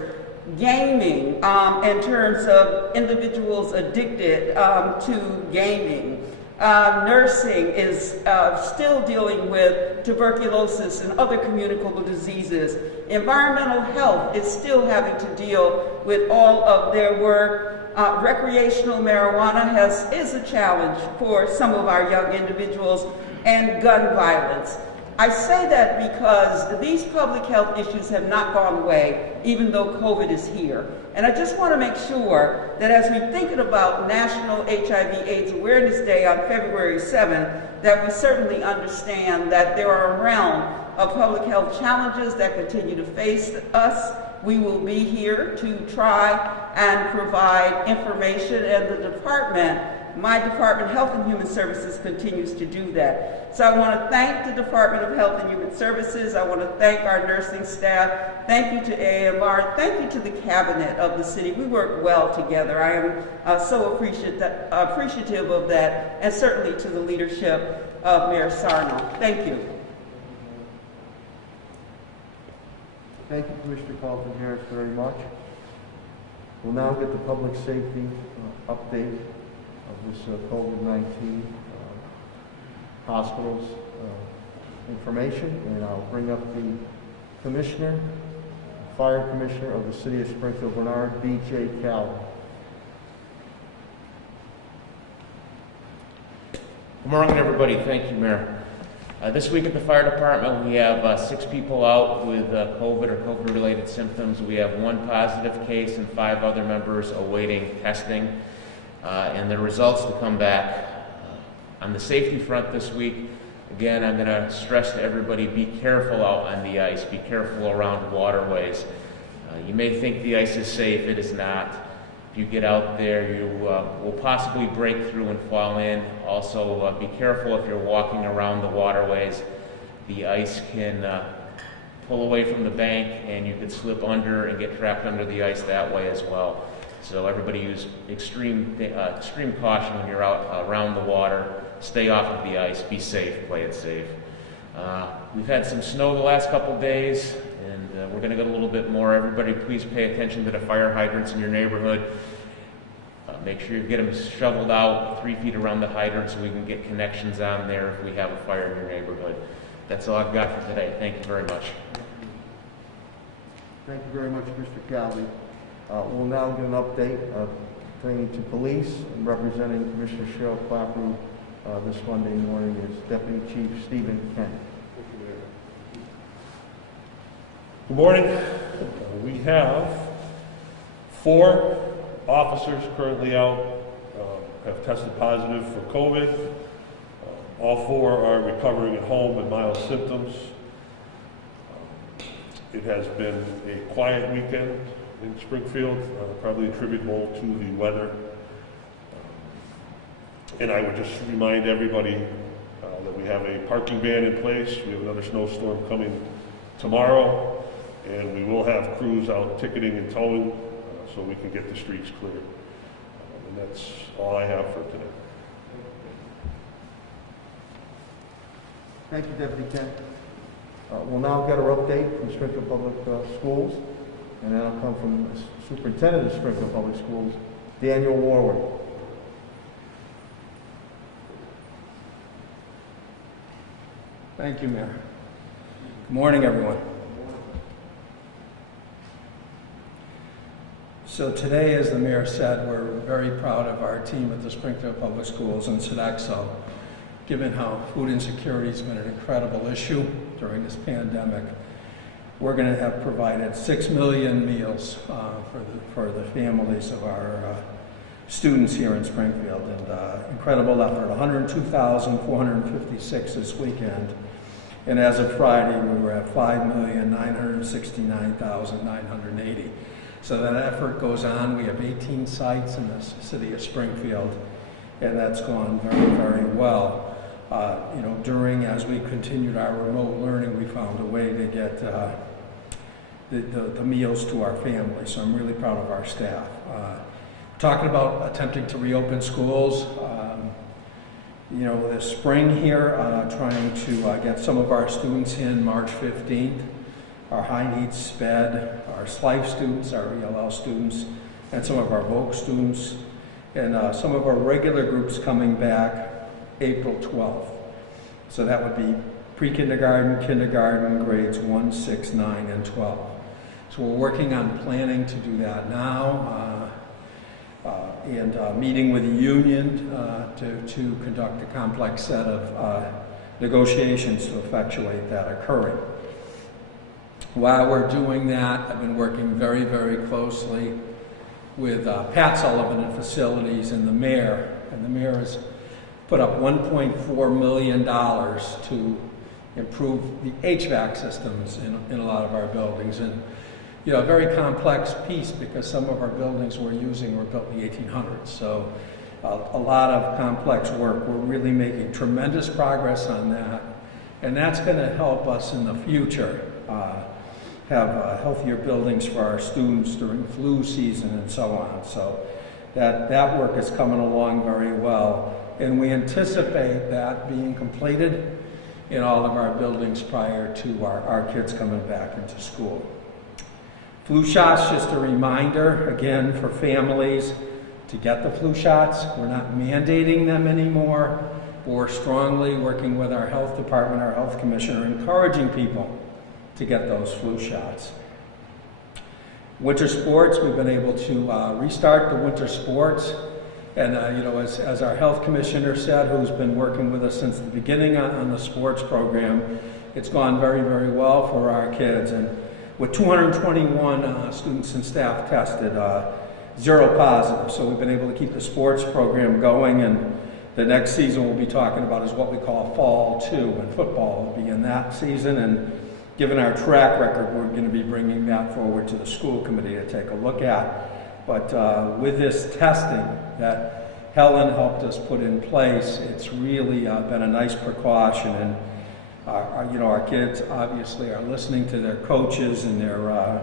gaming in terms of individuals addicted to gaming. Nursing is still dealing with tuberculosis and other communicable diseases. Environmental health is still having to deal with all of their work. Recreational marijuana is a challenge for some of our young individuals, and gun violence. I say that because these public health issues have not gone away, even though COVID is here. And I just want to make sure that as we're thinking about National HIV/AIDS Awareness Day on February 7th, that we certainly understand that there are a realm of public health challenges that continue to face us. We will be here to try and provide information, and the department, my Department of Health and Human Services, continues to do that. So I want to thank the Department of Health and Human Services. I want to thank our nursing staff. Thank you to AMR. Thank you to the cabinet of the city. We work well together. I am so appreciative of that, and certainly to the leadership of Mayor Sarno. Thank you. Thank you, Commissioner Carlton-Harris, very much. We'll now get the public safety update of this COVID-19 hospitals information, and I'll bring up the Commissioner, Fire Commissioner of the City of Springfield, Bernard B.J. Calvin. Good morning, everybody. Thank you, Mayor. This week at the fire department, we have 6 people out with COVID or COVID-related symptoms. We have 1 positive case and 5 other members awaiting testing and the results to come back. On the safety front this week, again, I'm going to stress to everybody, be careful out on the ice. Be careful around waterways. You may think the ice is safe. It is not. If you get out there, you will possibly break through and fall in. Also, be careful if you're walking around the waterways. The ice can pull away from the bank, and you could slip under and get trapped under the ice that way as well. So everybody use extreme caution when you're out around the water. Stay off of the ice. Be safe. Play it safe. We've had some snow the last couple days, and we're going to get a little bit more. Everybody, please pay attention to the fire hydrants in your neighborhood. Make sure you get them shoveled out 3 feet around the hydrant so we can get connections on there if we have a fire in your neighborhood. That's all I've got for today. Thank you very much. Thank you very much, Mr. Calvi. We'll now get an update pertaining to police, and representing Commissioner Cheryl Clapper this Monday morning is Deputy Chief Stephen Kent. Good morning. We have 4 officers currently out, have tested positive for COVID. All 4 are recovering at home with mild symptoms. It has been a quiet weekend in Springfield, probably attributable to the weather. And I would just remind everybody that we have a parking ban in place. We have another snowstorm coming tomorrow, and we will have crews out ticketing and towing so we can get the streets clear. And that's all I have for today. Thank you, Deputy Kent. We'll now get our update from Springfield Public Schools, and that'll come from the Superintendent of Springfield Public Schools, Daniel Warwick. Thank you, Mayor. Good morning, everyone. So today, as the Mayor said, we're very proud of our team at the Springfield Public Schools and Sodexo, given how food insecurity has been an incredible issue during this pandemic. We're going to have provided 6 million meals for the families of our students here in Springfield, and incredible effort, 102,456 this weekend. And as of Friday, we were at 5,969,980. So that effort goes on. We have 18 sites in the city of Springfield, and that's gone very, very well. As we continued our remote learning, we found a way to get the meals to our families. So I'm really proud of our staff. Talking about attempting to reopen schools, this spring here, trying to get some of our students in March 15th, our high needs SPED, our SLIFE students, our ELL students, and some of our VOC students, and some of our regular groups coming back April 12th. So that would be pre-kindergarten, kindergarten, grades 1, 6, 9, and 12. So we're working on planning to do that now, and meeting with the union to conduct a complex set of negotiations to effectuate that occurring. While we're doing that, I've been working very, very closely with Pat Sullivan at Facilities and the mayor. And the mayor has put up $1.4 million to improve the HVAC systems in a lot of our buildings. And a very complex piece, because some of our buildings we're using were built in the 1800s. So a lot of complex work. We're really making tremendous progress on that. And that's going to help us in the future have healthier buildings for our students during flu season and so on. So that work is coming along very well. And we anticipate that being completed in all of our buildings prior to our kids coming back into school. Flu shots, just a reminder, again, for families to get the flu shots. We're not mandating them anymore. We're strongly working with our health department, our health commissioner, encouraging people to get those flu shots. Winter sports, we've been able to restart the winter sports. And, as our health commissioner said, who's been working with us since the beginning on the sports program, it's gone very, very well for our kids. And with 221 students and staff tested, 0 positive. So we've been able to keep the sports program going, and the next season we'll be talking about is what we call Fall 2, and football will be in that season. And given our track record, we're going to be bringing that forward to the school committee to take a look at. But with this testing that Helen helped us put in place, it's really been a nice precaution. And our kids obviously are listening to their coaches, and they're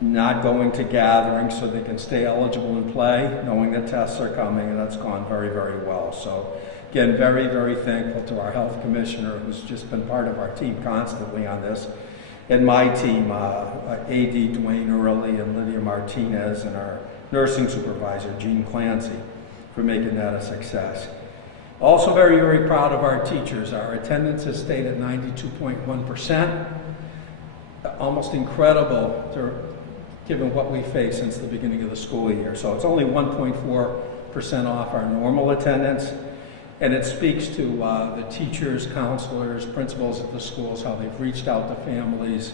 not going to gatherings so they can stay eligible and play, knowing that tests are coming, and that's gone very, very well. So again, very, very thankful to our health commissioner, who's just been part of our team constantly on this, and my team, AD Dwayne Early and Lydia Martinez, and our nursing supervisor, Jean Clancy, for making that a success. Also very, very proud of our teachers. Our attendance has stayed at 92.1%. Almost incredible given what we faced since the beginning of the school year. So it's only 1.4% off our normal attendance. And it speaks to the teachers, counselors, principals at the schools, how they've reached out to families,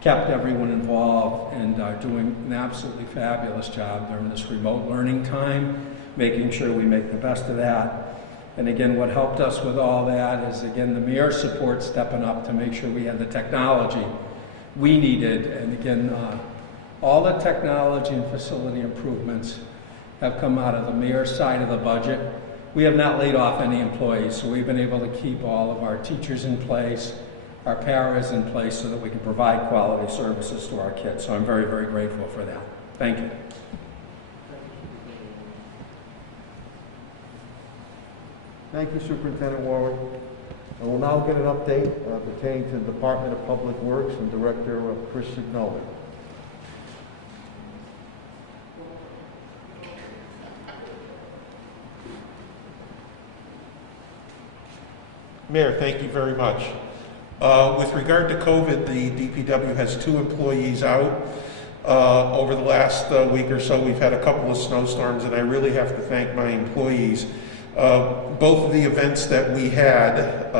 kept everyone involved, and are doing an absolutely fabulous job during this remote learning time, making sure we make the best of that. And again, what helped us with all that is, again, the mayor's support stepping up to make sure we had the technology we needed. And again, all the technology and facility improvements have come out of the mayor's side of the budget. We have not laid off any employees, so we've been able to keep all of our teachers in place, our paras in place, so that we can provide quality services to our kids. So I'm very, very grateful for that. Thank you. Thank you, Superintendent Warwick. And we'll now get an update pertaining to the Department of Public Works and Director Chris Signoli. Mayor, thank you very much. With regard to COVID, the DPW has 2 employees out. Over the last week or so, we've had a couple of snowstorms, and I really have to thank my employees. Both of the events that we had,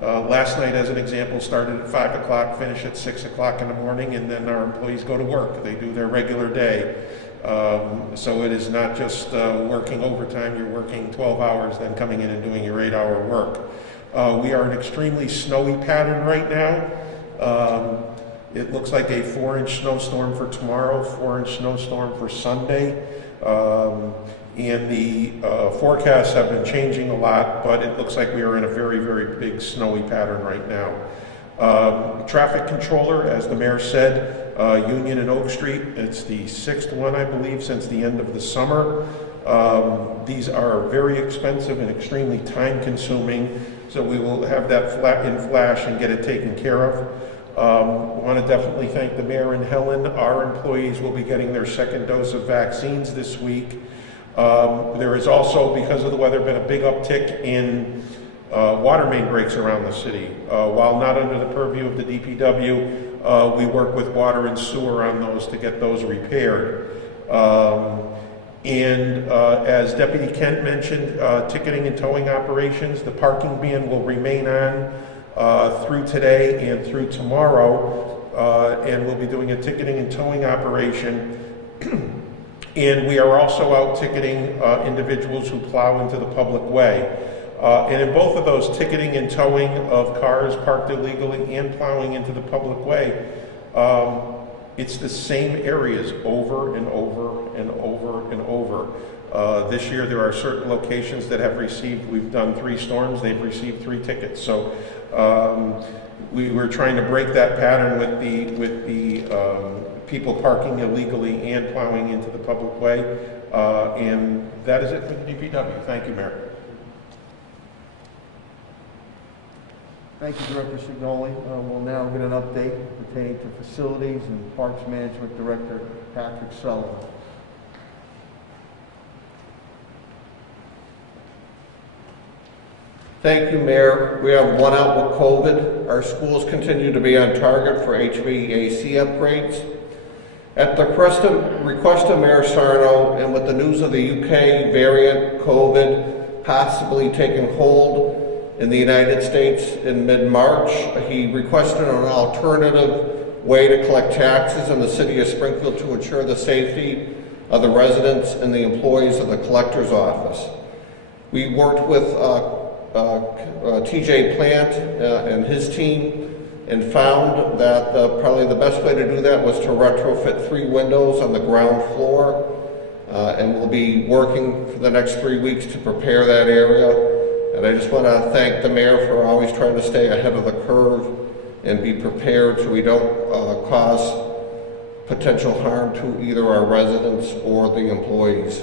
last night as an example, started at 5 o'clock, finish at 6 o'clock in the morning, and then our employees go to work. They do their regular day. So it is not just working overtime, you're working 12 hours, then coming in and doing your 8-hour work. We are in an extremely snowy pattern right now. It looks like a 4-inch snowstorm for tomorrow, 4-inch snowstorm for Sunday. And the forecasts have been changing a lot, but it looks like we are in a very, very big snowy pattern right now. Traffic controller, as the mayor said, Union and Oak Street, it's the 6th one, I believe, since the end of the summer. These are very expensive and extremely time-consuming, so we will have that in flash and get it taken care of. I want to definitely thank the mayor and Helen. Our employees will be getting their 2nd dose of vaccines this week. There is also, because of the weather, been a big uptick in water main breaks around the city. While not under the purview of the DPW, we work with water and sewer on those to get those repaired. As Deputy Kent mentioned, ticketing and towing operations, the parking ban will remain on through today and through tomorrow, and we'll be doing a ticketing and towing operation. And we are also out ticketing individuals who plow into the public way. And in both of those, ticketing and towing of cars parked illegally and plowing into the public way, it's the same areas over and over and over and over. This year there are certain locations that have received, we've done 3 storms, they've received 3 tickets. So we're trying to break that pattern with the people parking illegally and plowing into the public way. And that is it for the DPW. Thank you, Mayor. Thank you, Director Signoli. We'll now get an update pertaining to Facilities and Parks Management Director Patrick Sullivan. Thank you, Mayor. We have 1 out with COVID. Our schools continue to be on target for HVAC upgrades. At the request of Mayor Sarno, and with the news of the UK variant COVID possibly taking hold in the United States in mid-March, he requested an alternative way to collect taxes in the city of Springfield to ensure the safety of the residents and the employees of the collector's office. We worked with TJ Plant and his team and found that probably the best way to do that was to retrofit 3 windows on the ground floor. And we'll be working for the next 3 weeks to prepare that area. And I just want to thank the mayor for always trying to stay ahead of the curve and be prepared so we don't cause potential harm to either our residents or the employees.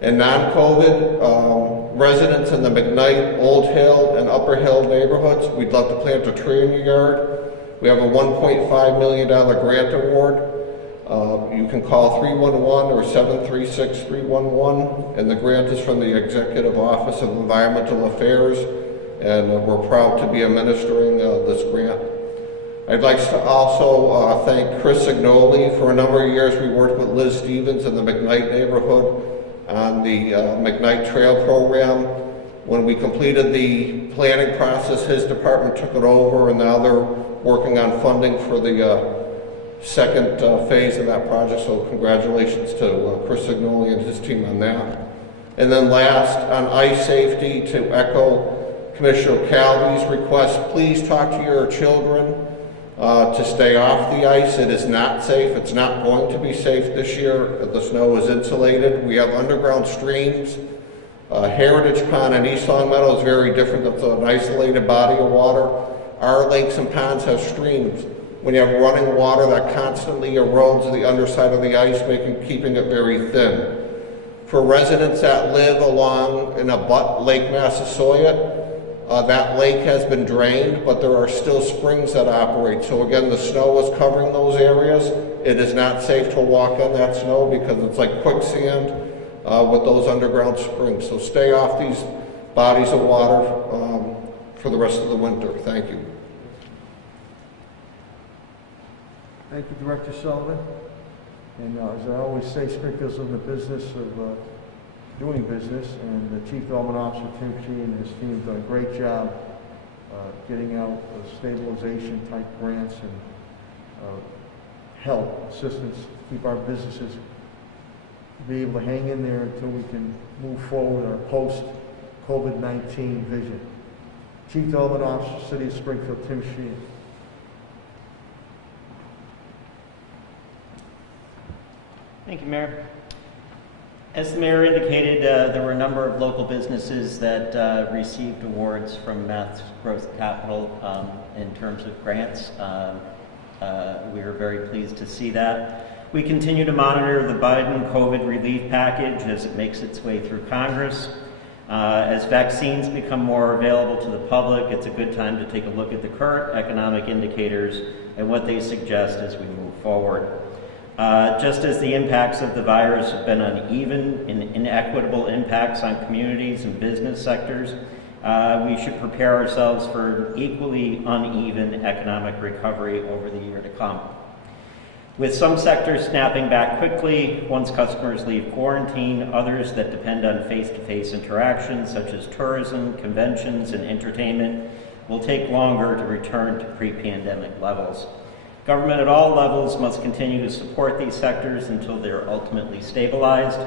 And non-COVID, residents in the McKnight, Old Hill, and Upper Hill neighborhoods, we'd love to plant a tree in your yard. We have a $1.5 million grant award. You can call 311 or 736-311, and the grant is from the Executive Office of Environmental Affairs, and we're proud to be administering this grant. I'd like to also thank Chris Signoli. For a number of years, we worked with Liz Stevens in the McKnight neighborhood on the McKnight Trail program. When we completed the planning process, his department took it over, and now they're working on funding for the 2nd phase of that project, so congratulations to Chris Signoli and his team on that. And then last, on ice safety, to echo Commissioner Calvi's request, please talk to your children to stay off the ice. It is not safe. It's not going to be safe this year. The snow is insulated. We have underground streams. Heritage Pond in East Long Meadow is very different. It's an isolated body of water. Our lakes and ponds have streams. When you have running water that constantly erodes the underside of the ice, keeping it very thin. For residents that live along in a Lake Massasoit, that lake has been drained, but there are still springs that operate. So again, the snow is covering those areas. It is not safe to walk on that snow because it's like quicksand with those underground springs. So stay off these bodies of water for the rest of the winter. Thank you. Thank you, Director Sullivan. And as I always say, Springfield's in the business of doing business, and the Chief Development Officer, Tim Shee, and his team have done a great job getting out stabilization type grants and help, assistance to keep our businesses be able to hang in there until we can move forward our post-COVID-19 vision. Chief Development Officer, City of Springfield, Tim Shee. Thank you, Mayor. As the Mayor indicated, there were a number of local businesses that received awards from Mass Growth Capital in terms of grants. We are very pleased to see that. We continue to monitor the Biden COVID relief package as it makes its way through Congress. As vaccines become more available to the public, it's a good time to take a look at the current economic indicators and what they suggest as we move forward. Just as the impacts of the virus have been uneven and inequitable impacts on communities and business sectors, we should prepare ourselves for an equally uneven economic recovery over the year to come. With some sectors snapping back quickly once customers leave quarantine, others that depend on face-to-face interactions such as tourism, conventions, and entertainment will take longer to return to pre-pandemic levels. Government at all levels must continue to support these sectors until they're ultimately stabilized.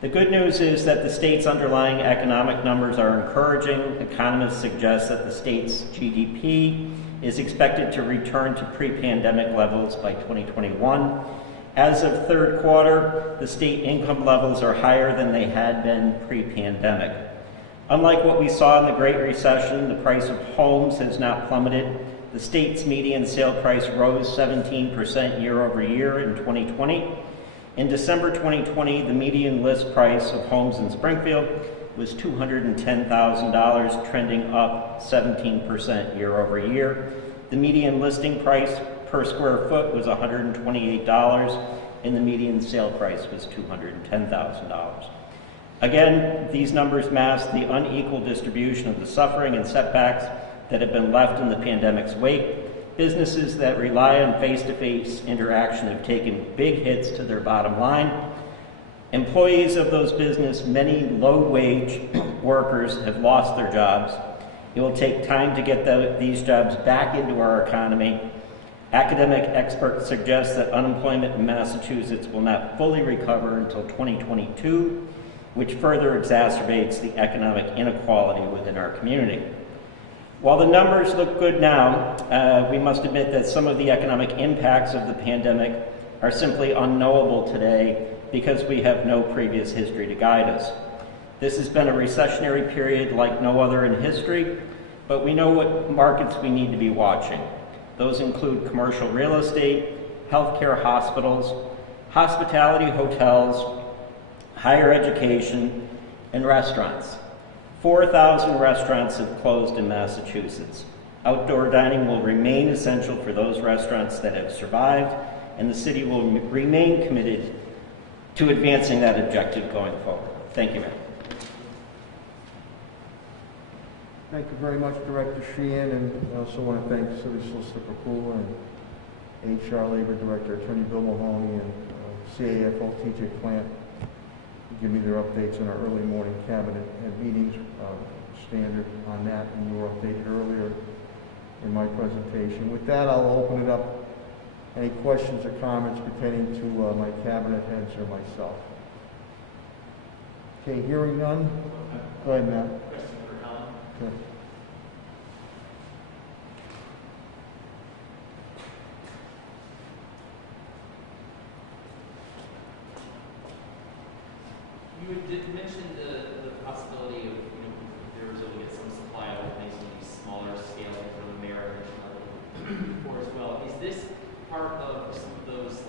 The good news is that the state's underlying economic numbers are encouraging. Economists suggest that the state's GDP is expected to return to pre-pandemic levels by 2021. As of third quarter, the state income levels are higher than they had been pre-pandemic. Unlike what we saw in the Great Recession, the price of homes has not plummeted. The state's median sale price rose 17% year over year in 2020. In December 2020, the median list price of homes in Springfield was $210,000, trending up 17% year over year. The median listing price per square foot was $128, and the median sale price was $210,000. Again, these numbers mask the unequal distribution of the suffering and setbacks that have been left in the pandemic's wake. Businesses that rely on face-to-face interaction have taken big hits to their bottom line. Employees of those businesses, many low-wage workers, have lost their jobs. It will take time to get these jobs back into our economy. Academic experts suggest that unemployment in Massachusetts will not fully recover until 2022, which further exacerbates the economic inequality within our community. While the numbers look good now, we must admit that some of the economic impacts of the pandemic are simply unknowable today because we have no previous history to guide us. This has been a recessionary period like no other in history, but we know what markets we need to be watching. Those include commercial real estate, healthcare hospitals, hospitality hotels, higher education, and restaurants. 4,000 restaurants have closed in Massachusetts. Outdoor dining will remain essential for those restaurants that have survived, and the city will remain committed to advancing that objective going forward. Thank you, Mayor. Thank you very much, Director Sheehan, and I also want to thank City Solicitor Pakula and HR Labor Director Attorney Bill Mahoney and CAFO TJ Plant give me their updates on our early morning cabinet and meetings standard on that, and you were updated earlier in my presentation. With that, I'll open it up. Any questions or comments pertaining to my cabinet heads or myself? Okay, hearing none. Go ahead, Matt. Question for Colin. Okay. You did mention the possibility of, if there was able to get some supply out of things on these smaller scale from the mayor before as well. Is this part of some of those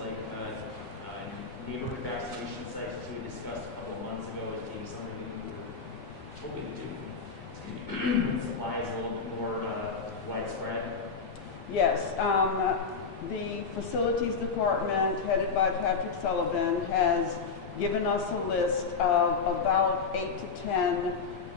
neighborhood vaccination sites we discussed a couple couple months ago as being something we were hoping to do. Supply is a little bit more widespread. Yes, the facilities department headed by Patrick Sullivan has given us a list of about 8 to 10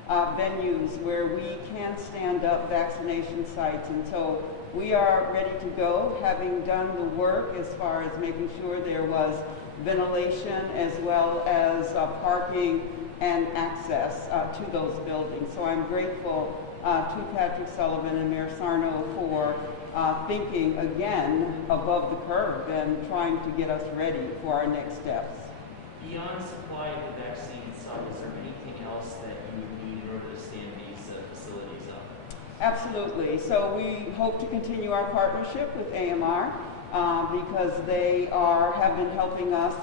venues where we can stand up vaccination sites, and so we are ready to go, having done the work as far as making sure there was ventilation as well as parking and access to those buildings. So I'm grateful to Patrick Sullivan and Mayor Sarno for thinking again above the curve and trying to get us ready for our next steps. Beyond supply of the vaccine itself, is there anything else that you would need in order to stand these facilities up? Absolutely. So we hope to continue our partnership with AMR because they have been helping us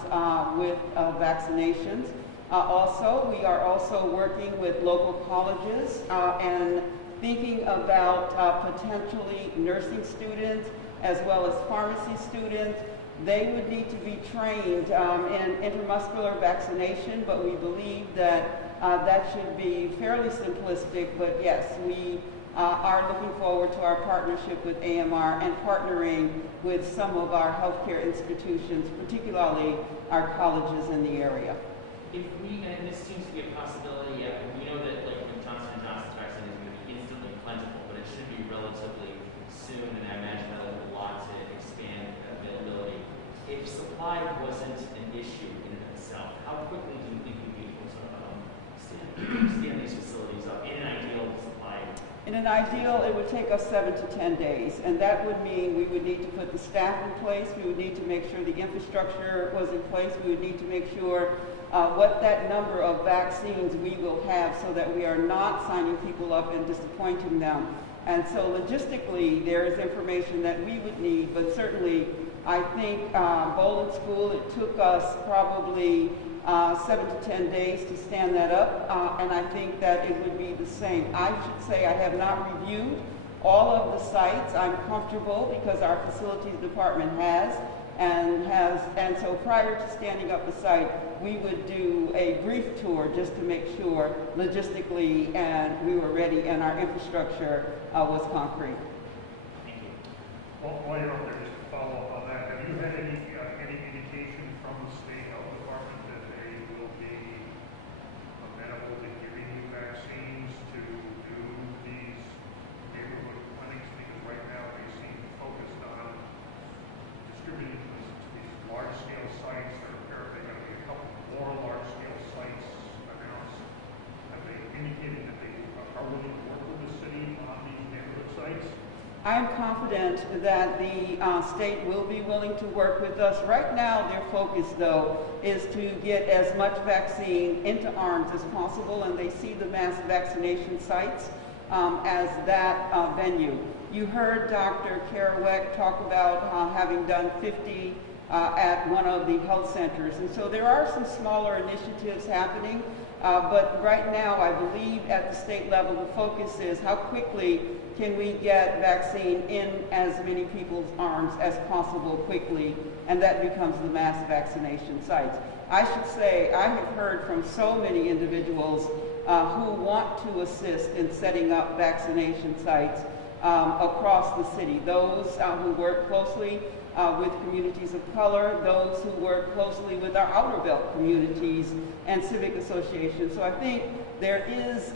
with vaccinations. Also, we are also working with local colleges and thinking about potentially nursing students as well as pharmacy students. They would need to be trained in intramuscular vaccination, but we believe that that should be fairly simplistic. But yes, we are looking forward to our partnership with AMR and partnering with some of our healthcare institutions, particularly our colleges in the area. If we, and this seems to be a possibility, we know that like Johnson & Johnson's vaccine is going to be instantly plentiful, but it should be relatively soon, and I imagine that'll have a lot to expand availability. If supply wasn't an issue in itself, how quickly do you think we'd be able to stand these facilities up in an ideal supply? In an ideal, it would take us 7 to 10 days, and that would mean we would need to put the staff in place, we would need to make sure the infrastructure was in place, we would need to make sure what that number of vaccines we will have so that we are not signing people up and disappointing them. And so logistically, there is information that we would need, but certainly I think Bowling School, it took us probably 7 to 10 days to stand that up, and I think that it would be the same. I should say I have not reviewed all of the sites. I'm comfortable because our facilities department has, and so prior to standing up the site, we would do a brief tour just to make sure logistically and we were ready and our infrastructure was concrete. Thank you. Well, while you're up there, just to follow up on that, have you had any indication from the state health department that they will be amenable to giving you vaccines to do these neighborhood clinics? Because right now they seem focused on distributing to these large-scale sites. There are apparently going to be a couple more large-scale sites announced. Have they indicated that they are willing to work with the city on these neighborhood sites? I am confident that the state will be willing to work with us. Right now, their focus, though, is to get as much vaccine into arms as possible, and they see the mass vaccination sites as that venue. You heard Dr. Kerouac talk about having done 50 at one of the health centers, and so there are some smaller initiatives happening, but right now, I believe at the state level, the focus is how quickly can we get vaccine in as many people's arms as possible quickly, and that becomes the mass vaccination sites. I should say, I have heard from so many individuals who want to assist in setting up vaccination sites across the city. Those who work closely with communities of color, those who work closely with our outer belt communities and civic associations. So I think there is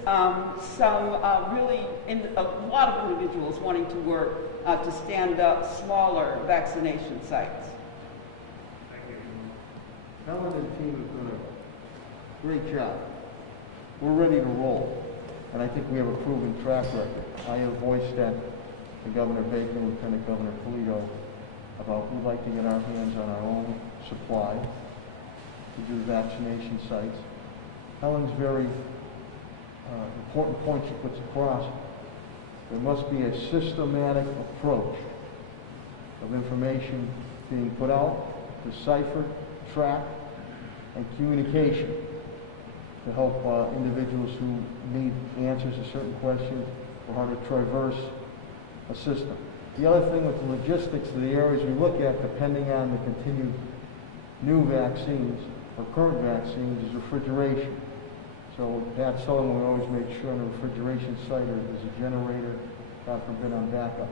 really a lot of individuals wanting to work to stand up smaller vaccination sites. Thank you. Helen and team have done a great job. We're ready to roll, and I think we have a proven track record. I have voiced that to Governor Baker, Lieutenant Governor Polito, about we'd like to get our hands on our own supply to do vaccination sites. Helen's very important point she puts across. There must be a systematic approach of information being put out, deciphered, tracked, and communication to help individuals who need answers to certain questions or how to traverse a system. The other thing with the logistics of the areas we look at, depending on the continued new vaccines, for current vaccines is refrigeration. So Pat Sullivan will always make sure on the refrigeration site there's a generator, God forbid, on backup.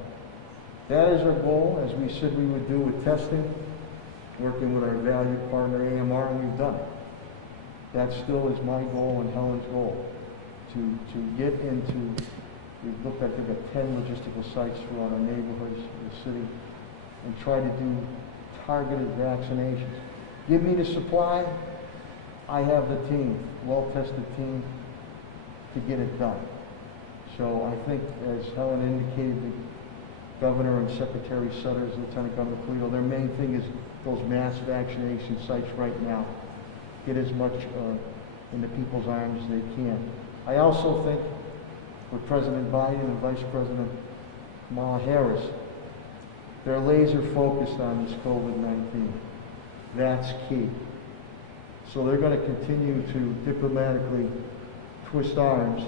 That is our goal, as we said we would do with testing, working with our valued partner AMR, and we've done it. That still is my goal and Helen's goal, to get into, we've looked at, I think, at 10 logistical sites throughout our neighborhoods, the city, and try to do targeted vaccinations. Give me the supply, I have the team, well-tested team, to get it done. So I think, as Helen indicated, the Governor and Secretary Sutters, Lieutenant Governor Polito, their main thing is those mass vaccination sites right now. Get as much into people's arms as they can. I also think with President Biden and Vice President Kamala Harris, they're laser focused on this COVID-19. That's key. So they're going to continue to diplomatically twist arms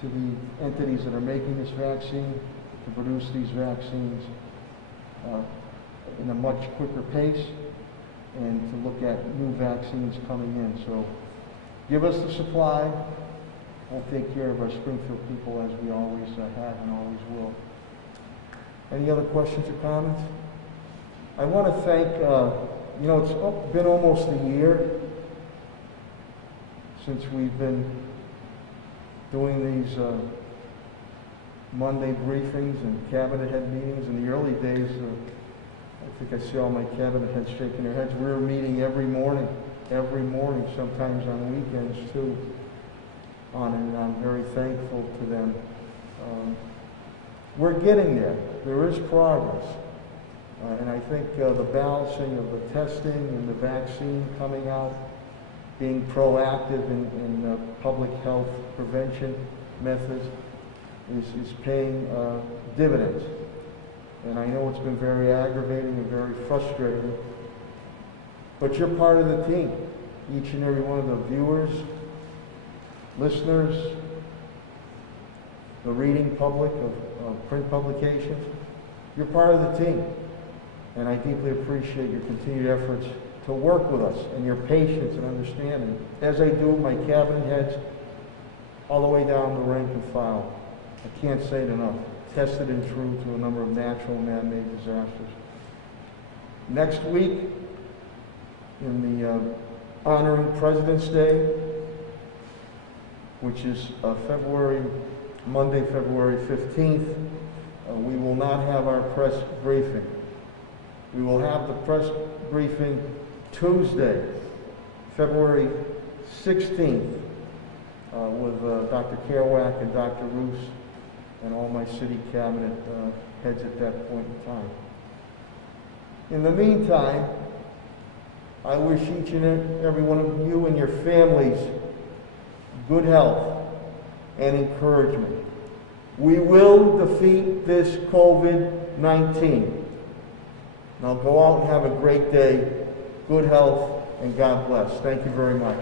to the entities that are making this vaccine, to produce these vaccines in a much quicker pace, and to look at new vaccines coming in. So give us the supply. We'll take care of our Springfield people as we always have and always will. Any other questions or comments? I want to thank, you know, it's been almost a year since we've been doing these Monday briefings and cabinet head meetings. In the early days, I think I see all my cabinet heads shaking their heads. We were meeting every morning, sometimes on weekends too, and I'm very thankful to them. We're getting there. There is progress. And I think the balancing of the testing and the vaccine coming out, being proactive in public health prevention methods is paying dividends. And I know it's been very aggravating and very frustrating, but you're part of the team. Each and every one of the viewers, listeners, the reading public of print publications, you're part of the team. And I deeply appreciate your continued efforts to work with us and your patience and understanding, as I do my cabinet heads all the way down the rank and file. I can't say it enough. Tested and true to a number of natural and man-made disasters. Next week, in the honoring President's Day, which is Monday, February 15th, we will not have our press briefing. We will have the press briefing Tuesday, February 16th, with Dr. Kerouac and Dr. Roos and all my city cabinet heads at that point in time. In the meantime, I wish each and every one of you and your families good health and encouragement. We will defeat this COVID-19. Now go out and have a great day, good health, and God bless. Thank you very much.